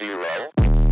0, 1.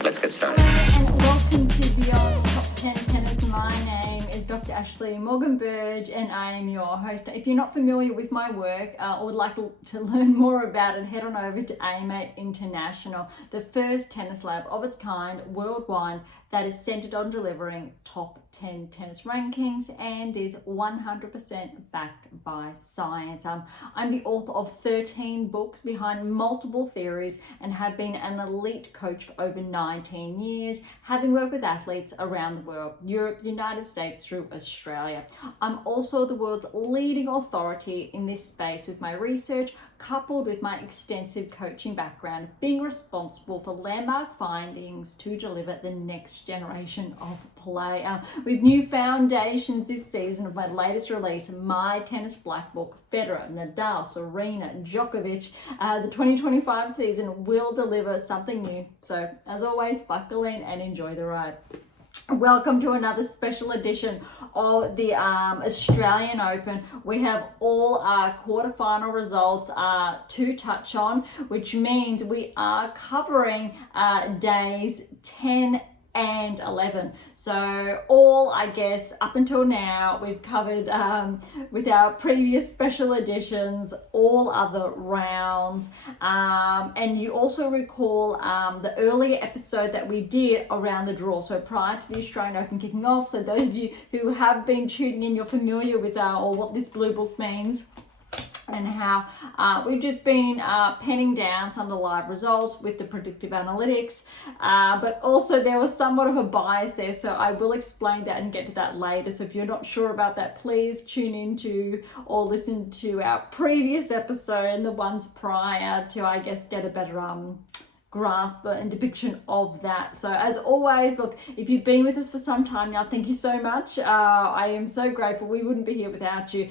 Let's get started. Hello and welcome to Beyond Top 10 Tennis. My name is Dr. Ashley Morgan-Berge and I am your host. If you're not familiar with my work or would like to learn more about it, head on over to AM8 International, the first tennis lab of its kind worldwide that is centered on delivering top 10 tennis rankings and is 100% backed by science. I'm the author of 13 books behind multiple theories and have been an elite coach for over 19 years, having worked with athletes around the world, Europe, United States through Australia. I'm also the world's leading authority in this space with my research, coupled with my extensive coaching background, being responsible for landmark findings to deliver the next generation of play. With new foundations this season of my latest release, My Tennis Black Book, Federer, Nadal, Serena, Djokovic, the 2025 season will deliver something new. So as always, buckle in and enjoy the ride. Welcome to another special edition of the Australian Open. We have all our quarterfinal results to touch on, which means we are covering days 10 and 11. So all, I guess, up until now, we've covered with our previous special editions, all other rounds. And you also recall the earlier episode that we did around the draw. So prior to the Australian Open kicking off, so those of you who have been tuning in, you're familiar with or what this blue book means, and how we've just been penning down some of the live results with the predictive analytics, but also there was somewhat of a bias there, so I will explain that and get to that later. So if you're not sure about that, please tune into or listen to our previous episode and the ones prior to, I guess, get a better grasp and depiction of that. So as always, look, if you've been with us for some time now, thank you so much. I am so grateful. We wouldn't be here without you.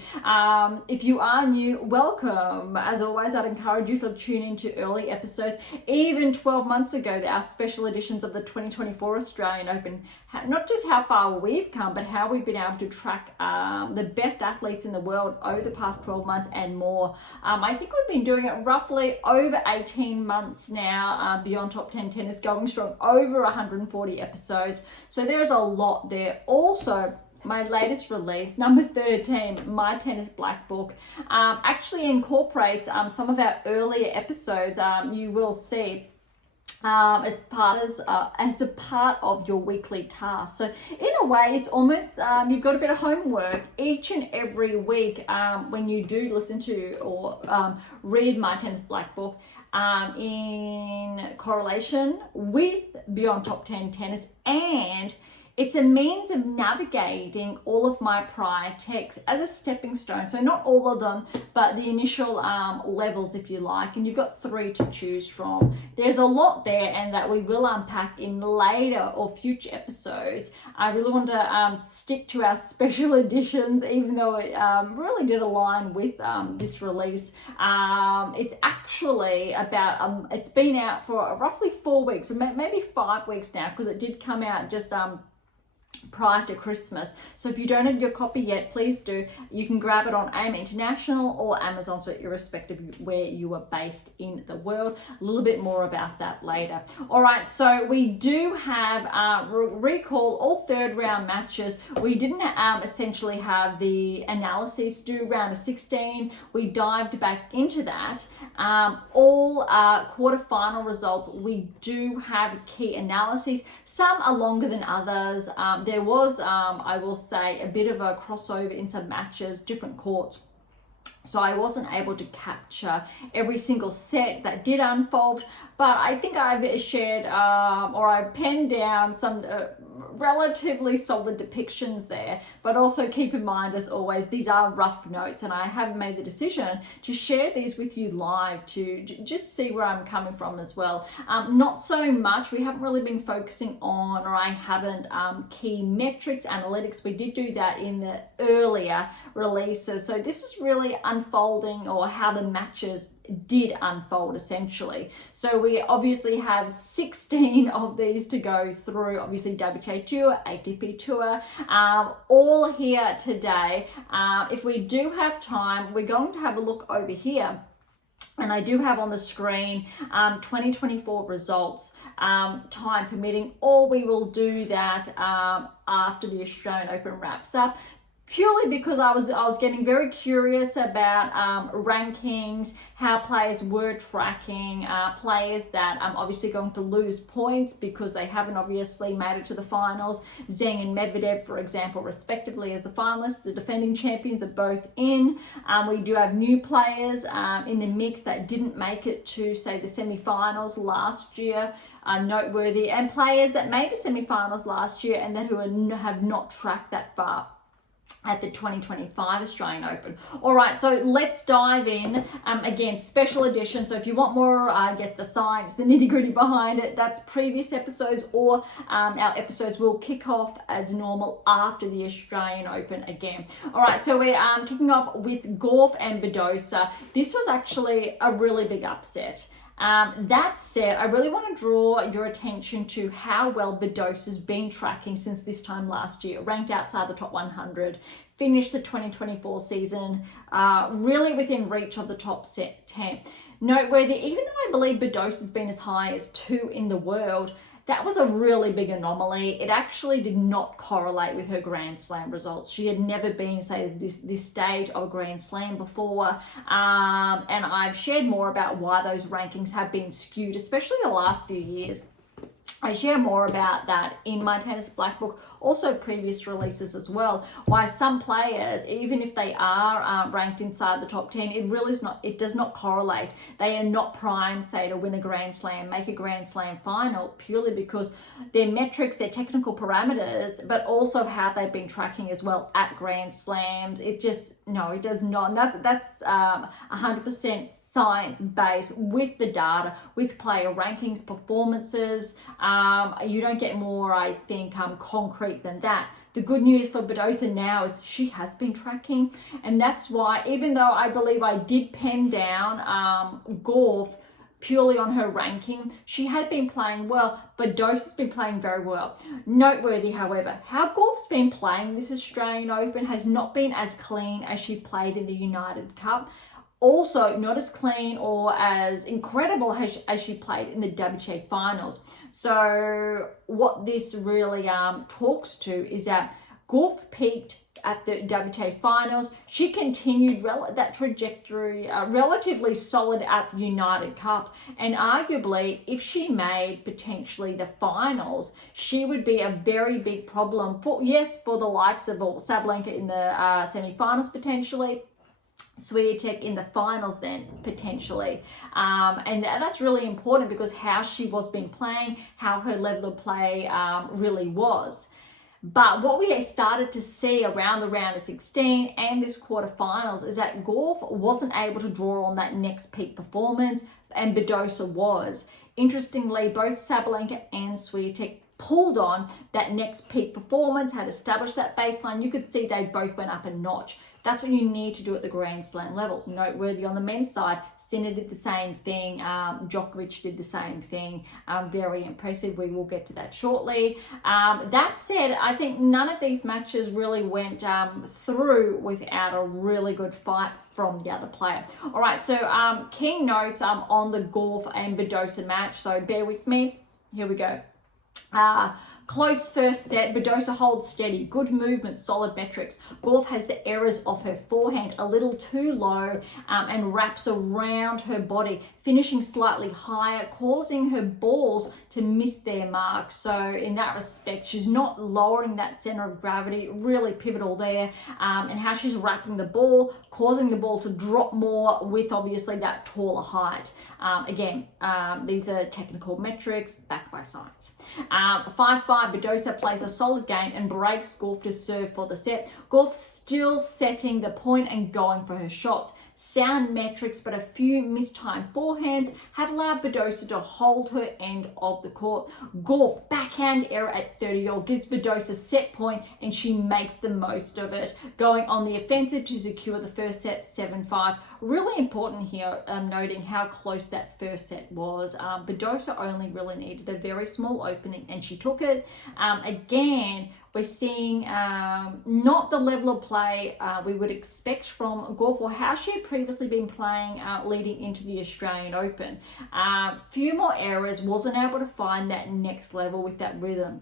If you are new, welcome. As always, I'd encourage you to tune into early episodes. Even 12 months ago, our special editions of the 2024 Australian Open, not just how far we've come, but how we've been able to track the best athletes in the world over the past 12 months and more. I think we've been doing it roughly over 18 months now, Beyond Top 10 Tennis, going strong, over 140 episodes. So there's a lot there. Also, my latest release, number 13, My Tennis Black Book, actually incorporates some of our earlier episodes. You will see as a part of your weekly task. So in a way, it's almost you've got a bit of homework each and every week when you do listen to or read My Tennis Black Book in correlation with Beyond Top 10 Tennis, and it's a means of navigating all of my prior texts as a stepping stone. So not all of them, but the initial levels, if you like, and you've got 3 to choose from. There's a lot there, and that we will unpack in later or future episodes. I really want to stick to our special editions, even though it really did align with this release. It's actually about, it's been out for roughly 4 weeks, or maybe 5 weeks now, because it did come out just prior to Christmas. So if you don't have your copy yet, please do. You can grab it on AM8 International or Amazon, so irrespective of where you are based in the world. A little bit more about that later. All right, so we do have, recall all third round matches. We didn't essentially have the analyses do round of 16. We dived back into that. All quarterfinal results, we do have key analyses. Some are longer than others. There was, I will say, a bit of a crossover in some matches, different courts. So I wasn't able to capture every single set that did unfold, but I think I've shared or I've penned down some relatively solid depictions there. But also keep in mind, as always, these are rough notes, and I have made the decision to share these with you live to just see where I'm coming from as well. Not so much, we haven't really been focusing on, or I haven't, key metrics, analytics. We did do that in the earlier releases. So this is really unfolding, or how the matches did unfold essentially. So we obviously have 16 of these to go through, obviously WTA Tour, ATP Tour, all here today. If we do have time, we're going to have a look over here And I do have on the screen 2024 results, time permitting, or we will do that after the Australian Open wraps up. Purely because I was getting very curious about rankings, how players were tracking, players that obviously going to lose points because they haven't obviously made it to the finals. Zheng and Medvedev, for example, respectively as the finalists. The defending champions are both in. We do have new players in the mix that didn't make it to, say, the semi-finals last year. Noteworthy, and players that made the semi-finals last year and that have not tracked that far at the 2025 Australian Open. All right, so let's dive in. Again, special edition. So if you want more, I guess, the science, the nitty-gritty behind it, that's previous episodes, or our episodes will kick off as normal after the Australian Open again. All right, so we're kicking off with Gauff and Badosa. This was actually a really big upset. That said, I really want to draw your attention to how well Badosa's been tracking since this time last year. Ranked outside the top 100, finished the 2024 season really within reach of the top 10. Noteworthy, even though I believe Badosa's been as high as 2 in the world, that was a really big anomaly. It actually did not correlate with her Grand Slam results. She had never been, say, this stage of a Grand Slam before. And I've shared more about why those rankings have been skewed, especially the last few years. I share more about that in my Tennis Black Book, also previous releases as well, why some players, even if they are ranked inside the top 10, it does not correlate. They are not primed, say, to win a Grand Slam, make a Grand Slam final, purely because their metrics, their technical parameters, but also how they've been tracking as well at Grand Slams. It does not. And that's 100% science-based with the data, with player rankings, performances. You don't get more, I think, concrete than that. The good news for Badosa now is she has been tracking, and that's why, even though I believe I did pen down Gauff purely on her ranking, she had been playing well. Badosa's been playing very well. Noteworthy, however, how Gauff's been playing this Australian Open has not been as clean as she played in the United Cup. Also, not as clean or as incredible as she played in the WTA finals. So what this really talks to is that Gauff peaked at the WTA finals. She continued that trajectory relatively solid at the United Cup. And arguably, if she made potentially the finals, she would be a very big problem for the likes of Sabalenka in the semi-finals potentially, Swiatek in the finals then potentially, and that's really important because how she was been playing, how her level of play really was. But what we started to see around the round of 16 and this quarterfinals is that Gauff wasn't able to draw on that next peak performance, and Badosa was. Interestingly, both Sabalenka and Swiatek pulled on that next peak performance, had established that baseline. You could see they both went up a notch. That's what you need to do at the Grand Slam level. Noteworthy on the men's side, Sinner did the same thing. Djokovic did the same thing. Very impressive. We will get to that shortly. That said, I think none of these matches really went through without a really good fight from the other player. All right, so key notes on the Gauff and Badosa match. So bear with me. Here we go. Close first set, Badosa holds steady, good movement, solid metrics. Gauff has the errors of her forehand a little too low and wraps around her body, finishing slightly higher, causing her balls to miss their mark. So in that respect, she's not lowering that center of gravity, really pivotal there. And how she's wrapping the ball, causing the ball to drop more with obviously that taller height. Again, these are technical metrics backed by science. 5-5, Badosa plays a solid game and breaks Gauff to serve for the set. Gauff still setting the point and going for her shots. Sound metrics, but a few mistimed forehands have allowed Badosa to hold her end of the court. Gauff, backhand error at 30-all, gives Badosa set point and she makes the most of it, going on the offensive to secure the first set 7-5. really important here, noting how close that first set was. Badosa only really needed a very small opening and she took it. Again, we're seeing not the level of play we would expect from Gauff or how she had previously been playing leading into the Australian Open. Few more errors, wasn't able to find that next level with that rhythm.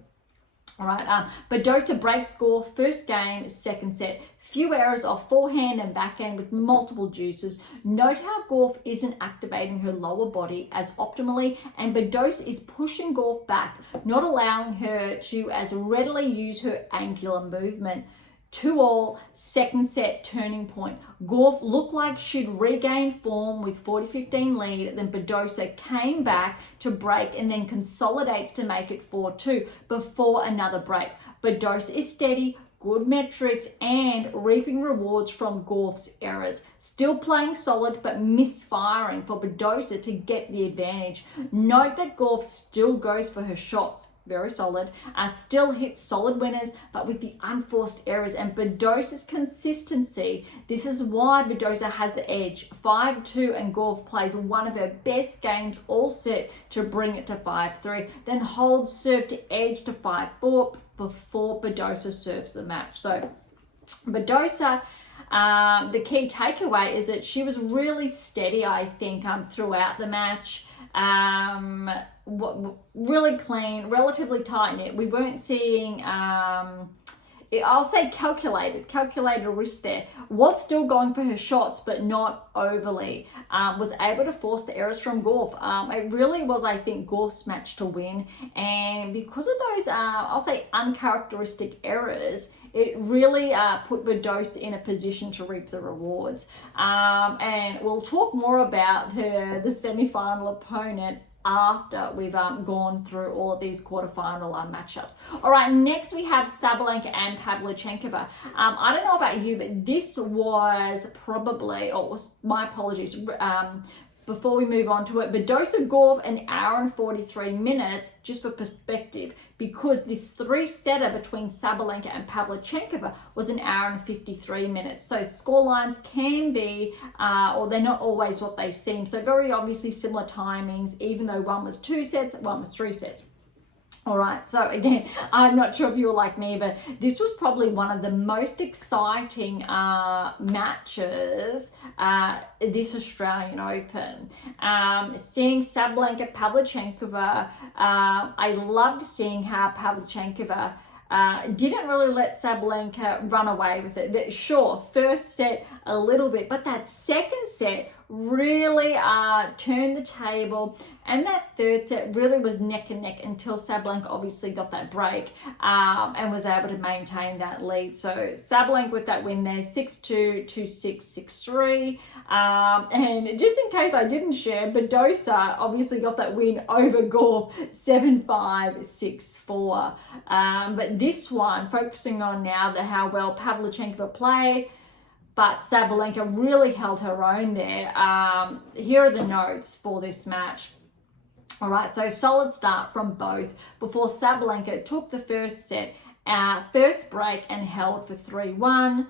All right, Badosa breaks Gauff first game, second set. Few errors off forehand and backhand with multiple deuces. Note how Gauff isn't activating her lower body as optimally, and Badosa is pushing Gauff back, not allowing her to as readily use her angular movement. 2-all, second set turning point. Gauff looked like she'd regained form with 40-15 lead, then Badosa came back to break and then consolidates to make it 4-2 before another break. Badosa is steady, good metrics, and reaping rewards from Gauff's errors. Still playing solid, but misfiring for Badosa to get the advantage. Note that Gauff still goes for her shots. Very solid, still hits solid winners, but with the unforced errors and Badosa's consistency. This is why Badosa has the edge. 5-2, and Gauff plays one of her best games all set to bring it to 5-3, then holds serve to edge to 5-4 before Badosa serves the match. So Badosa, the key takeaway is that she was really steady, I think, throughout the match. Really clean, relatively tight knit. We weren't seeing, I'll say calculated risk there. Was still going for her shots, but not overly. Was able to force the errors from Gauff. It really was, I think, Gauff's match to win. And because of those, I'll say uncharacteristic errors, it really put Badosa in a position to reap the rewards. And we'll talk more about the semi-final opponent after we've gone through all of these quarterfinal matchups. All right, next we have Sabalenka and Pavlyuchencova. I don't know about you, but this was probably, my apologies, before we move on to it, Badosa Gauff an hour and 43 minutes, just for perspective, because this three-setter between Sabalenka and Pavlyuchencova was an hour and 53 minutes. So scorelines can be, or they're not always what they seem. So very obviously similar timings, even though one was 2 sets, one was 3 sets. All right, so again, I'm not sure if you were like me, but this was probably one of the most exciting matches this Australian Open. Seeing Sabalenka, Pavlyuchencova, I loved seeing how Pavlyuchencova didn't really let Sabalenka run away with it. Sure, first set a little bit, but that second set really turned the table, and that third set really was neck and neck until Sabalenka obviously got that break and was able to maintain that lead. So Sabalenka with that win there, 6-2, 2-6, 6-3. And just in case I didn't share, Badosa obviously got that win over Gauff, 7-5, 6-4. But this one, focusing on now how well Pavlyuchencova played, but Sabalenka really held her own there. Here are the notes for this match. All right, so solid start from both before Sabalenka took the first set, first break and held for 3-1.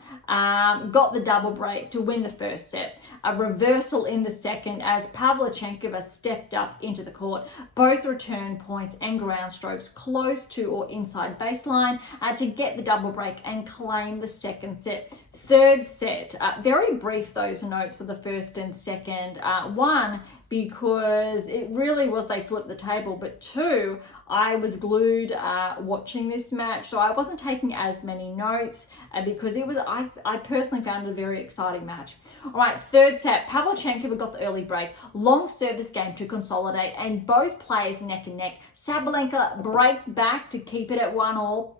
Got the double break to win the first set. A reversal in the second as Pavlyuchencova stepped up into the court. Both return points and ground strokes close to or inside baseline to get the double break and claim the second set. Third set, very brief those notes for the first and second. One, because it really was they flipped the table, but two, I was glued watching this match, so I wasn't taking as many notes because it was, I personally found it a very exciting match. All right, third set, Pavlyuchencova got the early break, long service game to consolidate, and both players neck and neck. Sabalenka breaks back to keep it at 1-all.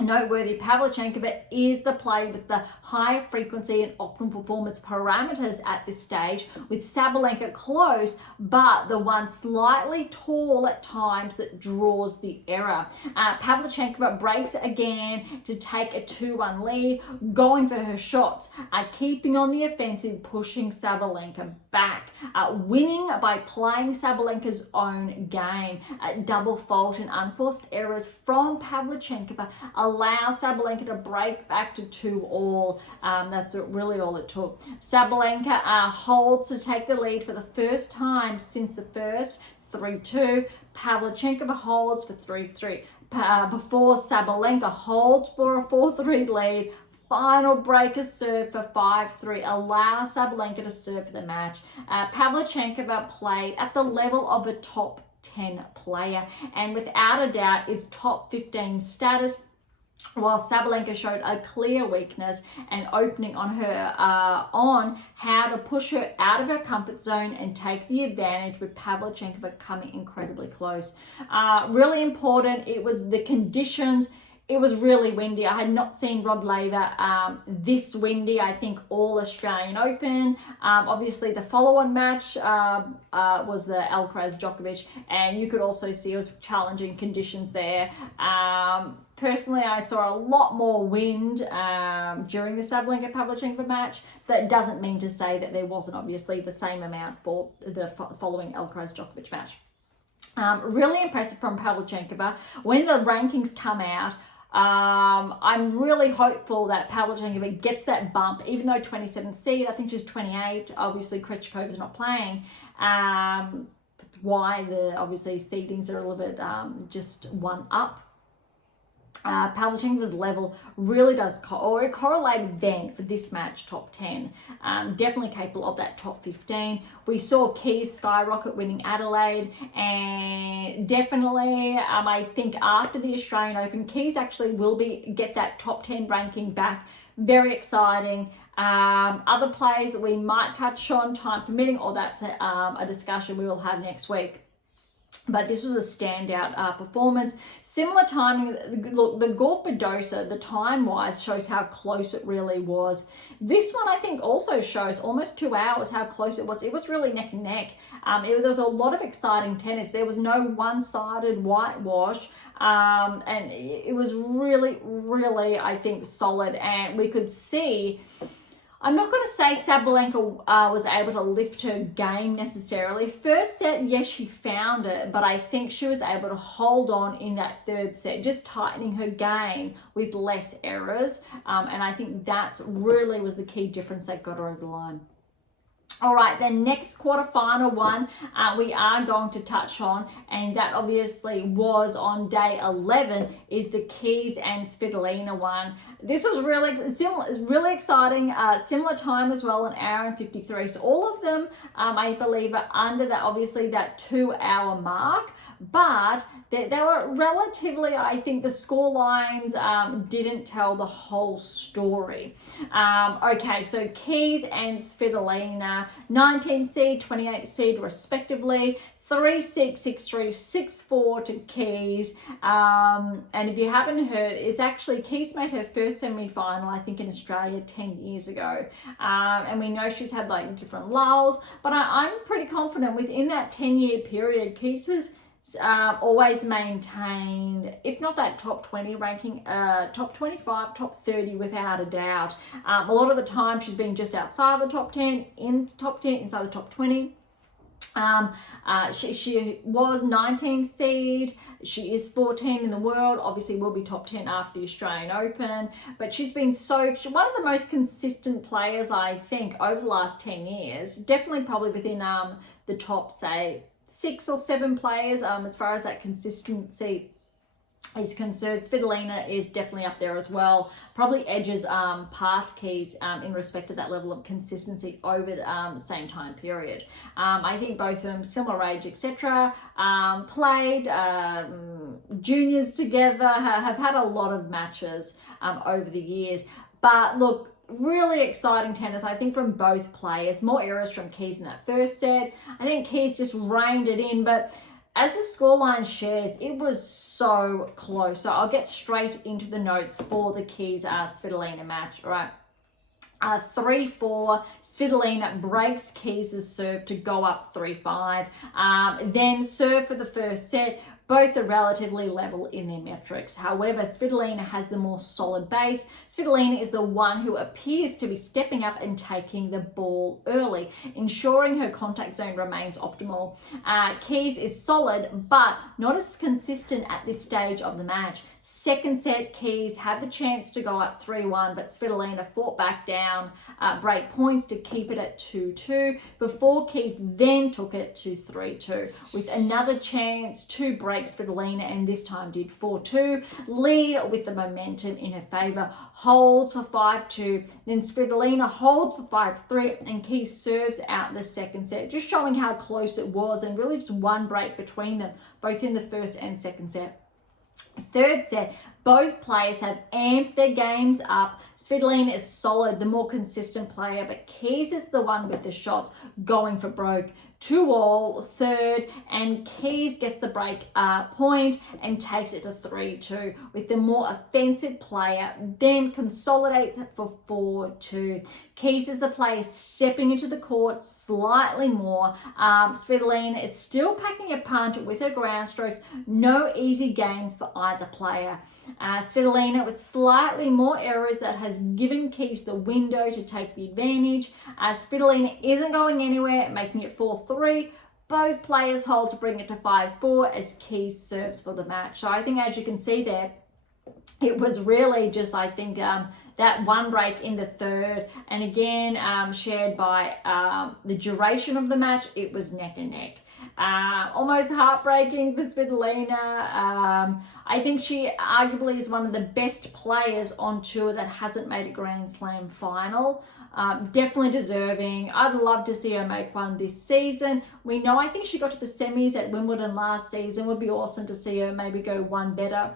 Noteworthy, Pavlyuchencova is the player with the higher frequency and optimal performance parameters at this stage, with Sabalenka close, but the one slightly tall at times that draws the error. Pavlyuchencova breaks again to take a 2-1 lead, going for her shots, keeping on the offensive, pushing Sabalenka back, winning by playing Sabalenka's own game. Double fault and unforced errors from Pavlyuchencova allow Sabalenka to break back to 2-all. That's really all it took. Sabalenka holds to take the lead for the first time since the first, 3-2. Pavlyuchencova holds for 3-3. Before Sabalenka holds for a 4-3 lead. Final breaker serve for 5-3. Allow Sabalenka to serve for the match. Pavlyuchencova played at the level of a top 10 player and without a doubt is top 15 status, while Sabalenka showed a clear weakness and opening on her on how to push her out of her comfort zone and take the advantage, with Pavlyuchencova coming incredibly close. Really important, it was the conditions. It was really windy. I had not seen Rod Laver this windy, I think, all Australian Open. Obviously, the follow-on match was the Alcaraz Djokovic, and you could also see it was challenging conditions there. Personally, I saw a lot more wind during the Sabalenka-Pavlyuchencova match. That doesn't mean to say that there wasn't obviously the same amount for the following Alcaraz Djokovic match. Really impressive from Pavlyuchencova. When the rankings come out, I'm really hopeful that Pavlyuchencova gets that bump, even though 27th seed, I think she's 28. Obviously, Krejcikova's not playing. That's why the obviously seedings are a little bit just one up. Pavlyuchenkova's level really does correlate then for this match, top 10. Definitely capable of that top 15. We saw Keys skyrocket winning Adelaide, and definitely I think after the Australian Open, Keys actually will get that top 10 ranking back. Very exciting. Other players we might touch on, time permitting, or that's a discussion we will have next week. But this was a standout performance. Similar timing. Look, the Gauff Badosa, the time-wise, shows how close it really was. This one, I think, also shows almost 2 hours how close it was. It was really neck and neck. There was a lot of exciting tennis. There was no one-sided whitewash. And it was really, really, I think, solid. And we could see... I'm not going to say Sabalenka was able to lift her game necessarily. First set, yes, she found it, but I think she was able to hold on in that third set, just tightening her game with less errors. And I think that really was the key difference that got her over the line. All right, the next quarterfinal one we are going to touch on, and that obviously was on day 11, is the Keys and Svitolina one. This was really exciting, similar time as well, an hour and 53. So all of them, I believe, are under that, obviously, that 2-hour mark, but they were relatively, I think the score lines didn't tell the whole story. Okay, so Keys and Svitolina, 19th seed, 28th seed respectively. 3-6, 6-3, 6-4 to Keys. And if you haven't heard, it's actually Keys made her first semi-final, I think, in Australia 10 years ago. And we know she's had like different lulls, but I'm pretty confident within that 10-year period, Keys has always maintained, if not that top 20 ranking, top 25, top 30 without a doubt. A lot of the time she's been just outside the top 10, in top 10, inside the top 20. She was 19th seed. She is 14 in the world. Obviously will be top 10 after the Australian Open, but she's been one of the most consistent players, I think, over the last 10 years. Definitely probably within the top, say, 6 or 7 players as far as that consistency is concerned. Svitolina is definitely up there as well. Probably edges past Keys in respect to that level of consistency over the same time period. I think both of them, similar age, etc. Played juniors together, have had a lot of matches over the years. But look, really exciting tennis, I think, from both players. More errors from Keys in that first set. I think Keys just reined it in, but as the scoreline shares, it was so close. So I'll get straight into the notes for the Keys Svitolina match. All right. 3-4, Svitolina breaks Keys' serve to go up 3-5. Then serve for the first set, Both are relatively level in their metrics. However, Svitolina has the more solid base. Svitolina is the one who appears to be stepping up and taking the ball early, ensuring her contact zone remains optimal. Keys is solid, but not as consistent at this stage of the match. Second set, Keys had the chance to go up 3-1, but Svitolina fought back down, break points to keep it at 2-2, before Keys then took it to 3-2, with another chance to break Svitolina, and this time did 4-2, lead with the momentum in her favour, holds for 5-2, then Svitolina holds for 5-3, and Keys serves out the second set, just showing how close it was, and really just one break between them, both in the first and second set. Third set, both players have amped their games up. Svitolina is solid, the more consistent player, but Keys is the one with the shots going for broke. 2-all, third, and Keys gets the break point and takes it to 3-2, with the more offensive player then consolidates it for 4-2. Keys is the player stepping into the court slightly more. Svitolina is still packing a punch with her ground strokes. No easy games for either player. Svitolina with slightly more errors that has given Keys the window to take the advantage. Svitolina isn't going anywhere, making it 4-3. Both players hold to bring it to 5-4 as Keys serves for the match. So I think, as you can see there, it was really just, I think, that one break in the third, and again, shared by the duration of the match, it was neck and neck. Almost heartbreaking for Svitolina. I think she arguably is one of the best players on tour that hasn't made a Grand Slam final. Definitely deserving. I'd love to see her make one this season. We know, I think she got to the semis at Wimbledon last season. Would be awesome to see her maybe go one better.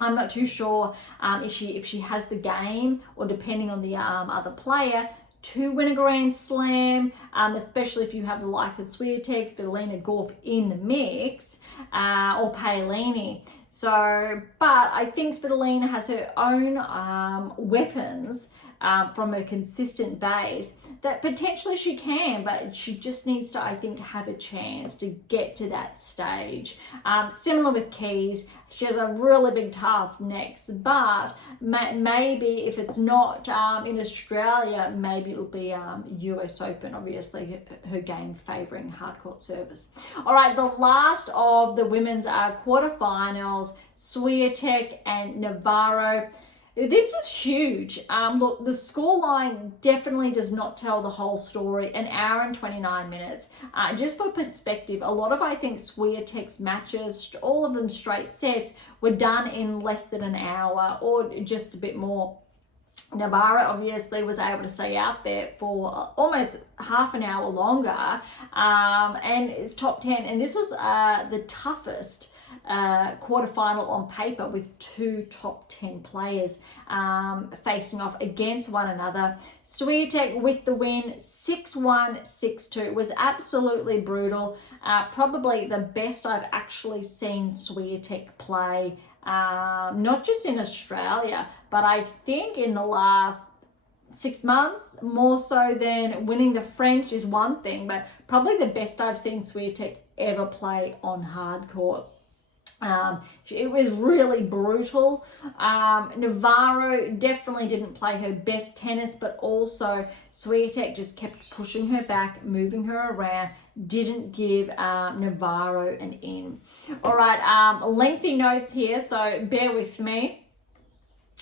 I'm not too sure if she has the game, or depending on the other player, to win a Grand Slam, especially if you have the likes of Swiatek, Svitolina, Gauff in the mix, or Pavlyuchencova. So, but I think Svitolina has her own weapons from a consistent base that potentially she can, but she just needs to, I think, have a chance to get to that stage. Similar with Keys, she has a really big task next, but maybe if it's not in Australia, maybe it'll be US Open, obviously her game favouring hardcourt service. All right, the last of the women's quarterfinals, Swiatek and Navarro. This was huge. Look, the scoreline definitely does not tell the whole story. 1 hour and 29 minutes. Just for perspective, a lot of, I think, Swiatek's matches, all of them straight sets, were done in less than an hour or just a bit more. Navarro obviously was able to stay out there for almost half an hour longer, and it's top 10. And this was the toughest quarterfinal on paper, with two top 10 players facing off against one another. Swiatek with the win, 6-1, 6-2. Was absolutely brutal. Probably the best I've actually seen Swiatek play, not just in Australia, but I think in the last 6 months, more so than winning the French is one thing, but probably the best I've seen Swiatek ever play on hard court. It was really brutal. Navarro definitely didn't play her best tennis, but also Swiatek just kept pushing her back, moving her around, didn't give Navarro an in. All right, lengthy notes here, so bear with me.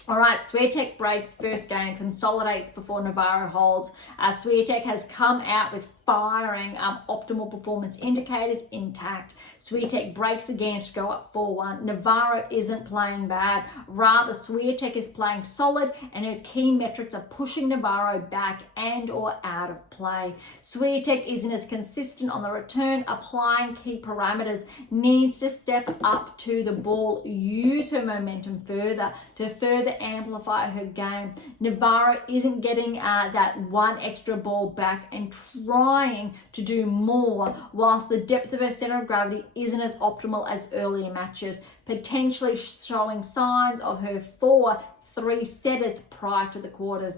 All right, Swiatek breaks first game, consolidates before Navarro holds. Swiatek has come out with firing optimal performance indicators intact. Swiatek breaks again to go up 4-1. Navarro isn't playing bad. Rather, Swiatek is playing solid, and her key metrics are pushing Navarro back and or out of play. Swiatek isn't as consistent on the return, applying key parameters, needs to step up to the ball, use her momentum further to further amplify her game. Navarro isn't getting that one extra ball back and trying to do more, whilst the depth of her center of gravity isn't as optimal as earlier matches, potentially showing signs of her 4-3 setters prior to the quarters.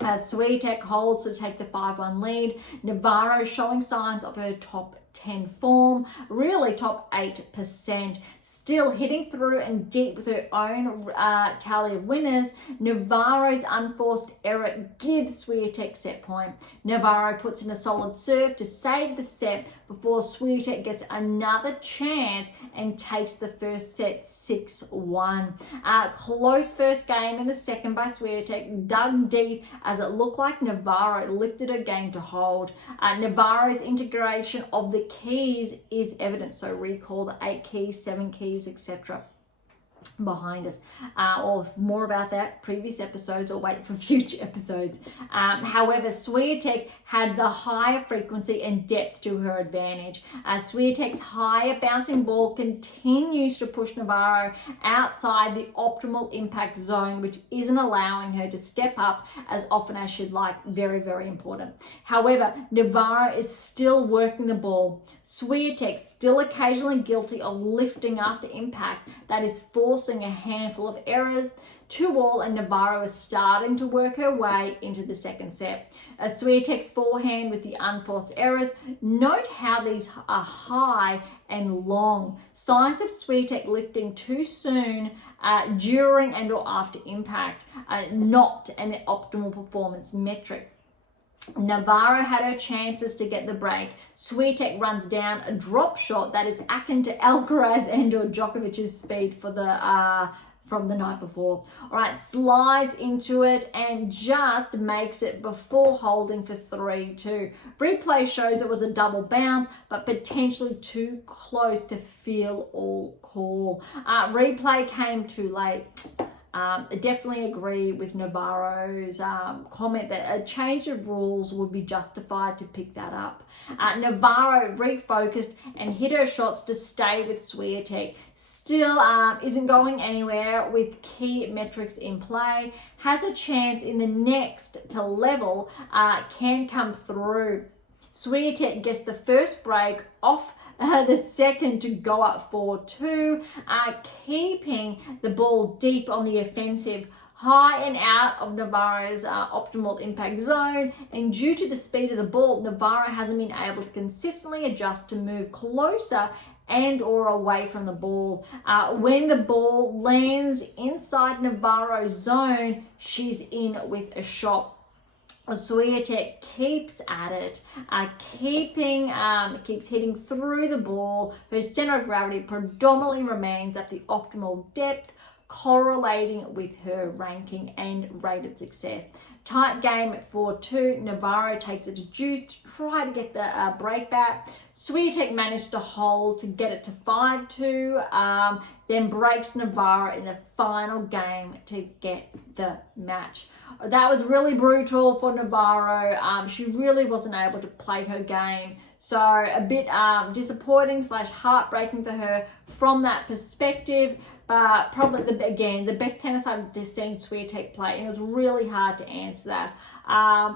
As Swiatek holds to take the 5-1 lead, Navarro showing signs of her top 10 form, really top 8%, still hitting through and deep with her own tally of winners. Navarro's unforced error gives Swiatek set point. Navarro puts in a solid serve to save the set before Swiatek gets another chance and takes the first set 6-1. Close first game in the second by Swiatek, dug deep as it looked like Navarro lifted her game to hold. Navarro's integration of the keys is evident, so recall the 8 keys, 7 keys, etc. behind us, or more about that previous episodes, or wait for future episodes. However, Swiatek had the higher frequency and depth to her advantage. Swiatek's higher bouncing ball continues to push Navarro outside the optimal impact zone, which isn't allowing her to step up as often as she'd like. Very, very important. However, Navarro is still working the ball. Swiatek still occasionally guilty of lifting after impact. That is forcing a handful of errors. 2-2, and Navarro is starting to work her way into the second set. Swiatek's forehand with the unforced errors. Note how these are high and long. Signs of Swiatek lifting too soon during and or after impact, not an optimal performance metric. Navarro had her chances to get the break. Swiatek runs down a drop shot that is akin to Alcaraz and or Djokovic's speed for the from the night before. All right, slides into it and just makes it before holding for 3-2. Replay shows it was a double bounce, but potentially too close to feel all call. Replay came too late. Definitely agree with Navarro's comment that a change of rules would be justified to pick that up. Navarro refocused and hit her shots to stay with Swiatek. Still isn't going anywhere with key metrics in play. Has a chance in the next to level, can come through. Swiatek gets the first break off the second to go up 4-2, keeping the ball deep on the offensive, high and out of Navarro's optimal impact zone, and due to the speed of the ball, Navarro hasn't been able to consistently adjust to move closer and or away from the ball. When the ball lands inside Navarro's zone, she's in with a shot. Swiatek keeps at it, keeps hitting through the ball. Her center of gravity predominantly remains at the optimal depth, correlating with her ranking and rated success. Tight game at 4-2. Navarro takes it to deuce to try to get the break back. Swiatek managed to hold to get it to 5-2, then breaks Navarro in the final game to get the match. That was really brutal for Navarro. She really wasn't able to play her game. So a bit disappointing / heartbreaking for her from that perspective. But probably, the best tennis I've just seen Swiatek play, and it was really hard to answer that.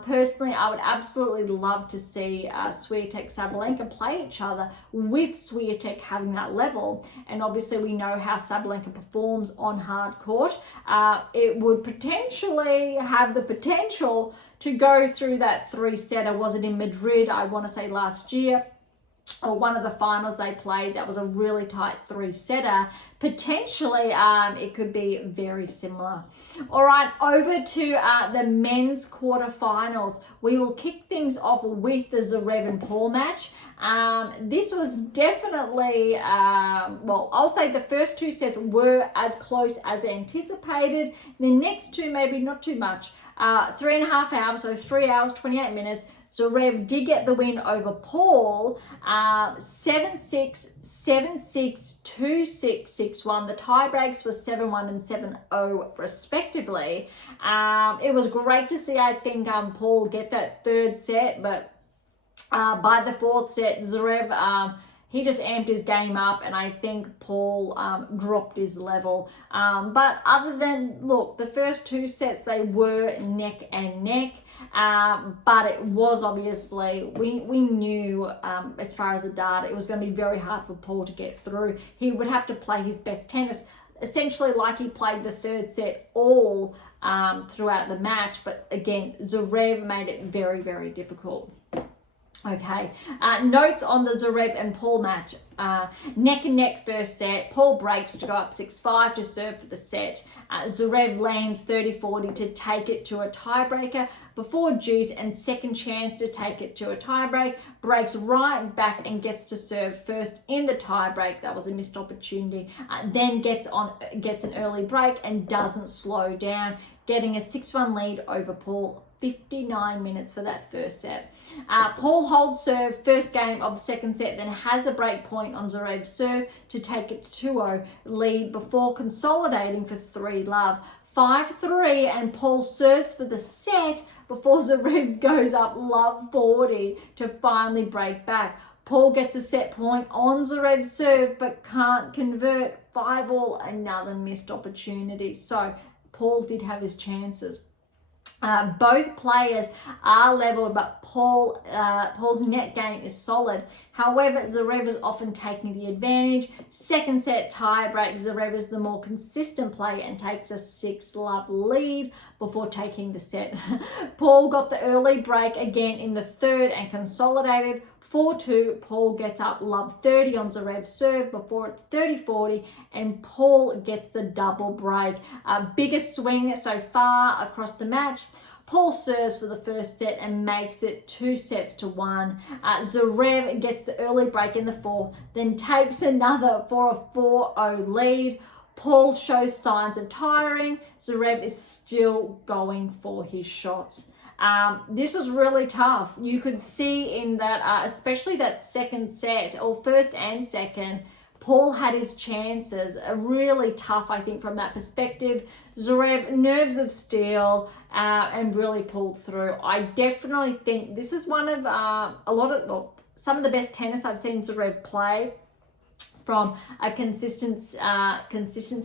Personally, I would absolutely love to see Swiatek Sabalenka play each other with Swiatek having that level. And obviously we know how Sabalenka performs on hard court. It would potentially have the potential to go through that 3-setter. Was it in Madrid, I want to say last year, or one of the finals they played? That was a really tight 3-setter. Potentially, it could be very similar. All right, over to the men's quarterfinals. We will kick things off with the Zverev and Paul match. This was definitely, I'll say the first 2 sets were as close as anticipated. The next 2, maybe not too much. 3.5 hours, so 3 hours, 28 minutes. Zverev did get the win over Paul, 7-6, 7-6, 2-6, 6-1. The tie breaks were 7-1 and 7-0 respectively. It was great to see, I think, Paul get that 3rd set, but by the 4th set, Zverev, he just amped his game up, and I think Paul dropped his level. But other than, look, the first 2 sets, they were neck and neck. But it was obviously, we knew as far as the data, it was going to be very hard for Paul to get through. He would have to play his best tennis, essentially like he played the 3rd set all throughout the match. But again, Zverev made it very, very difficult. Okay, notes on the Zverev and Paul match. Neck and neck first set. Paul breaks to go up 6-5 to serve for the set. Zverev lands 30-40 to take it to a tiebreaker before deuce and second chance to take it to a tiebreak. Breaks right back and gets to serve first in the tiebreak. That was a missed opportunity. Then gets an early break and doesn't slow down, getting a 6-1 lead over Paul. 59 minutes for that first set. Paul holds serve first game of the second set, then has a break point on Zverev's serve to take it to 2-0 lead before consolidating for 3-love. 5-3 and Paul serves for the set before Zverev goes up love 40 to finally break back. Paul gets a set point on Zverev's serve but can't convert. 5-all, another missed opportunity. So Paul did have his chances. Both players are level, but Paul's net game is solid. However, Zverev is often taking the advantage. Second set tiebreak, Zverev is the more consistent player and takes a 6-love lead before taking the set. Paul got the early break again in the third and consolidated. 4-2, Paul gets up love 30 on Zverev's serve before it's 30-40 and Paul gets the double break. Biggest swing so far across the match. Paul serves for the first set and makes it 2-1. Zverev gets the early break in the fourth, then takes another for a 4-0 lead. Paul shows signs of tiring. Zverev is still going for his shots. This was really tough. You could see in that, especially that second set, or first and second, Paul had his chances. Really tough, I think, from that perspective. Zverev, nerves of steel, and really pulled through. I definitely think this is one of some of the best tennis I've seen Zverev play from a consistency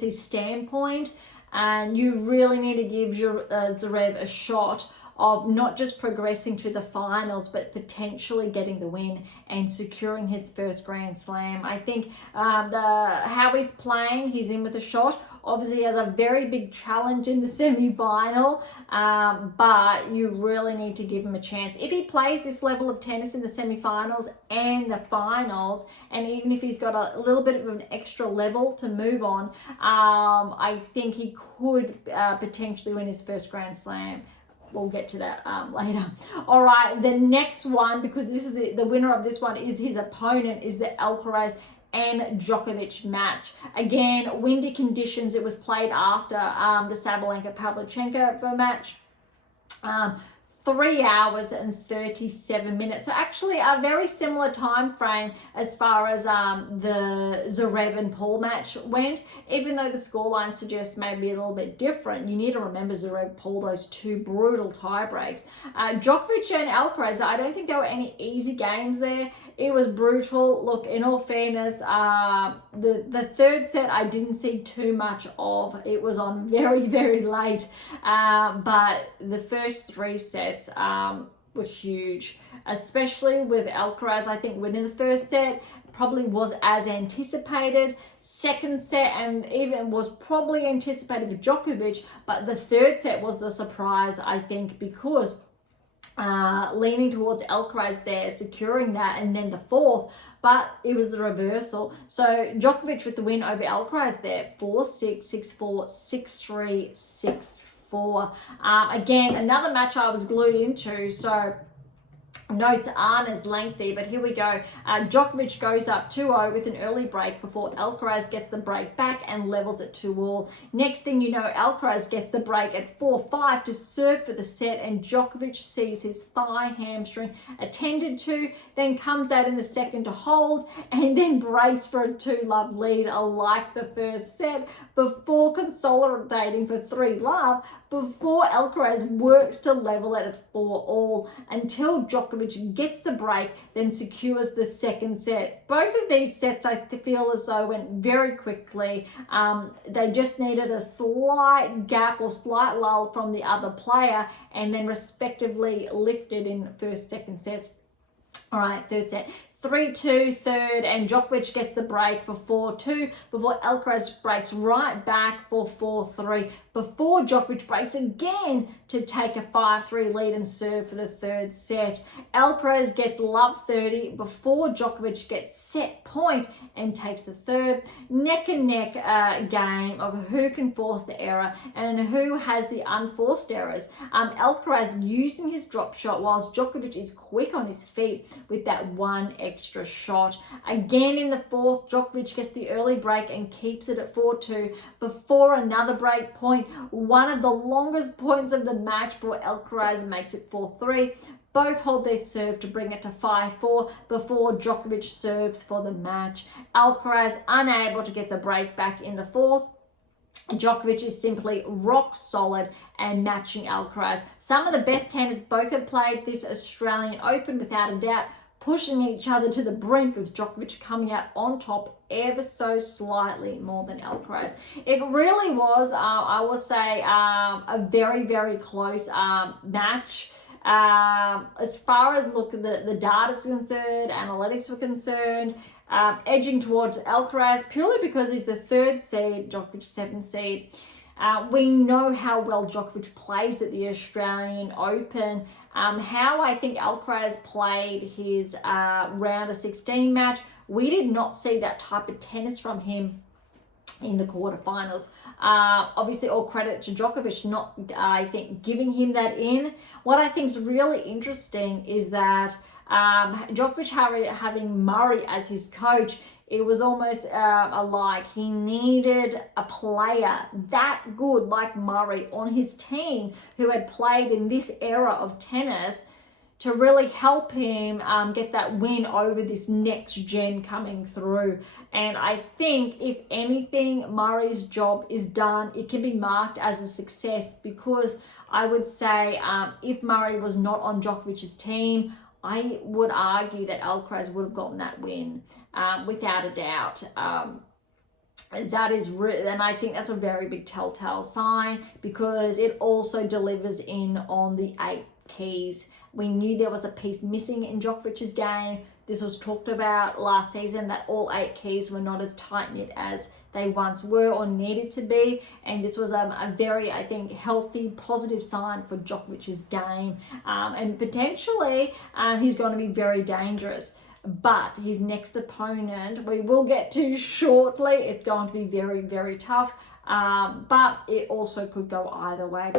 standpoint. And you really need to give Zverev a shot of not just progressing to the finals, but potentially getting the win and securing his first Grand Slam. I think how he's playing, he's in with a shot. Obviously, he has a very big challenge in the semi-final, but you really need to give him a chance. If he plays this level of tennis in the semi-finals and the finals, and even if he's got a little bit of an extra level to move on, I think he could potentially win his first Grand Slam. We'll get to that later. All right, the next one, because this is it, the winner of this one is his opponent, is the Alcaraz and Djokovic match. Again, windy conditions. It was played after the Sabalenka Pavlyuchencova match. 3 hours and 37 minutes. So actually a very similar time frame as far as the Zverev and Paul match went, even though the scoreline suggests maybe a little bit different. You need to remember Zverev, Paul, those two brutal tie breaks. Djokovic and Alcaraz, I don't think there were any easy games there. It was brutal. Look, in all fairness, the third set I didn't see too much of. It was on very, very late. But the first 3 sets were huge, especially with Alcaraz. I think winning the first set probably was as anticipated. Second set and even was probably anticipated with Djokovic, but the third set was the surprise, I think, because leaning towards Alcaraz there, securing that, and then the fourth, but it was the reversal. So Djokovic with the win over Alcaraz there, 4-6, 6-4, 6-3, 6-4. Again, another match I was glued into, so notes aren't as lengthy, but here we go. Djokovic goes up 2-0 with an early break before Alcaraz gets the break back and levels at 2-all. Next thing you know, Alcaraz gets the break at 4-5 to serve for the set, and Djokovic sees his thigh hamstring attended to, then comes out in the second to hold, and then breaks for a 2-love lead, like the first set, before consolidating for 3-love, before Alcaraz works to level it at 4-all until Djokovic gets the break, then secures the second set. Both of these sets I feel as though went very quickly. They just needed a slight gap or slight lull from the other player, and then respectively lifted in first, second sets. All right, third set. 3-2 third, and Djokovic gets the break for 4-2 before Alcaraz breaks right back for 4-3 before Djokovic breaks again to take a 5-3 lead and serve for the third set. Alcaraz gets love 30 before Djokovic gets set point and takes the third. Neck and neck game of who can force the error and who has the unforced errors. Alcaraz using his drop shot whilst Djokovic is quick on his feet with that one extra shot. Again in the fourth, Djokovic gets the early break and keeps it at 4-2 before another break point, one of the longest points of the match before Alcaraz makes it 4-3. Both hold their serve to bring it to 5-4 before Djokovic serves for the match. Alcaraz unable to get the break back in the fourth. Djokovic is simply rock solid and matching Alcaraz. Some of the best tennis both have played this Australian Open without a doubt, pushing each other to the brink with Djokovic coming out on top ever so slightly more than Alcaraz. It really was, I will say, a very, very close match. As far as the data is concerned, analytics were concerned, edging towards Alcaraz purely because he's the third seed, Djokovic 7th seed. We know how well Djokovic plays at the Australian Open. How I think Alcaraz played his round of 16 match, we did not see that type of tennis from him in the quarterfinals. Obviously, all credit to Djokovic not, I think, giving him that in. What I think is really interesting is that Djokovic having Murray as his coach, it was almost like he needed a player that good like Murray on his team who had played in this era of tennis to really help him get that win over this next gen coming through. And I think if anything, Murray's job is done. It can be marked as a success because I would say if Murray was not on Djokovic's team, I would argue that Alcaraz would have gotten that win without a doubt. That is, and I think that's a very big telltale sign because it also delivers in on the 8 keys. We knew there was a piece missing in Djokovic's game. This was talked about last season that all 8 keys were not as tight-knit as they once were or needed to be. And this was a very, I think, healthy, positive sign for Djokovic's game. And potentially, he's going to be very dangerous. But his next opponent, we will get to shortly, it's going to be very, very tough. But it also could go either way.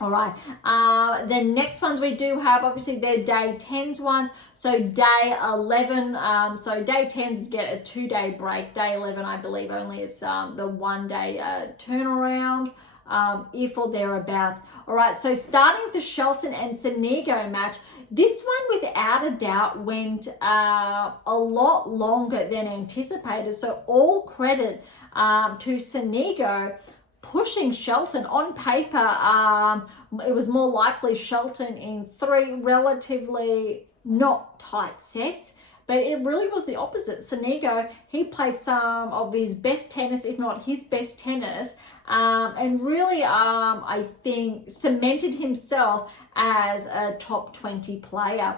All right, the next ones we do have, obviously they're day 10s ones. So day 11, so day 10s get a 2-day break. Day 11, I believe only it's the 1-day turnaround, if or thereabouts. All right, so starting with the Shelton and Sonego match, this one without a doubt went a lot longer than anticipated. So all credit to Sonego pushing Shelton. On paper, it was more likely Shelton in 3 relatively not tight sets, but it really was the opposite. Sonego, he played some of his best tennis, if not his best tennis, and really, I think, cemented himself as a top 20 player.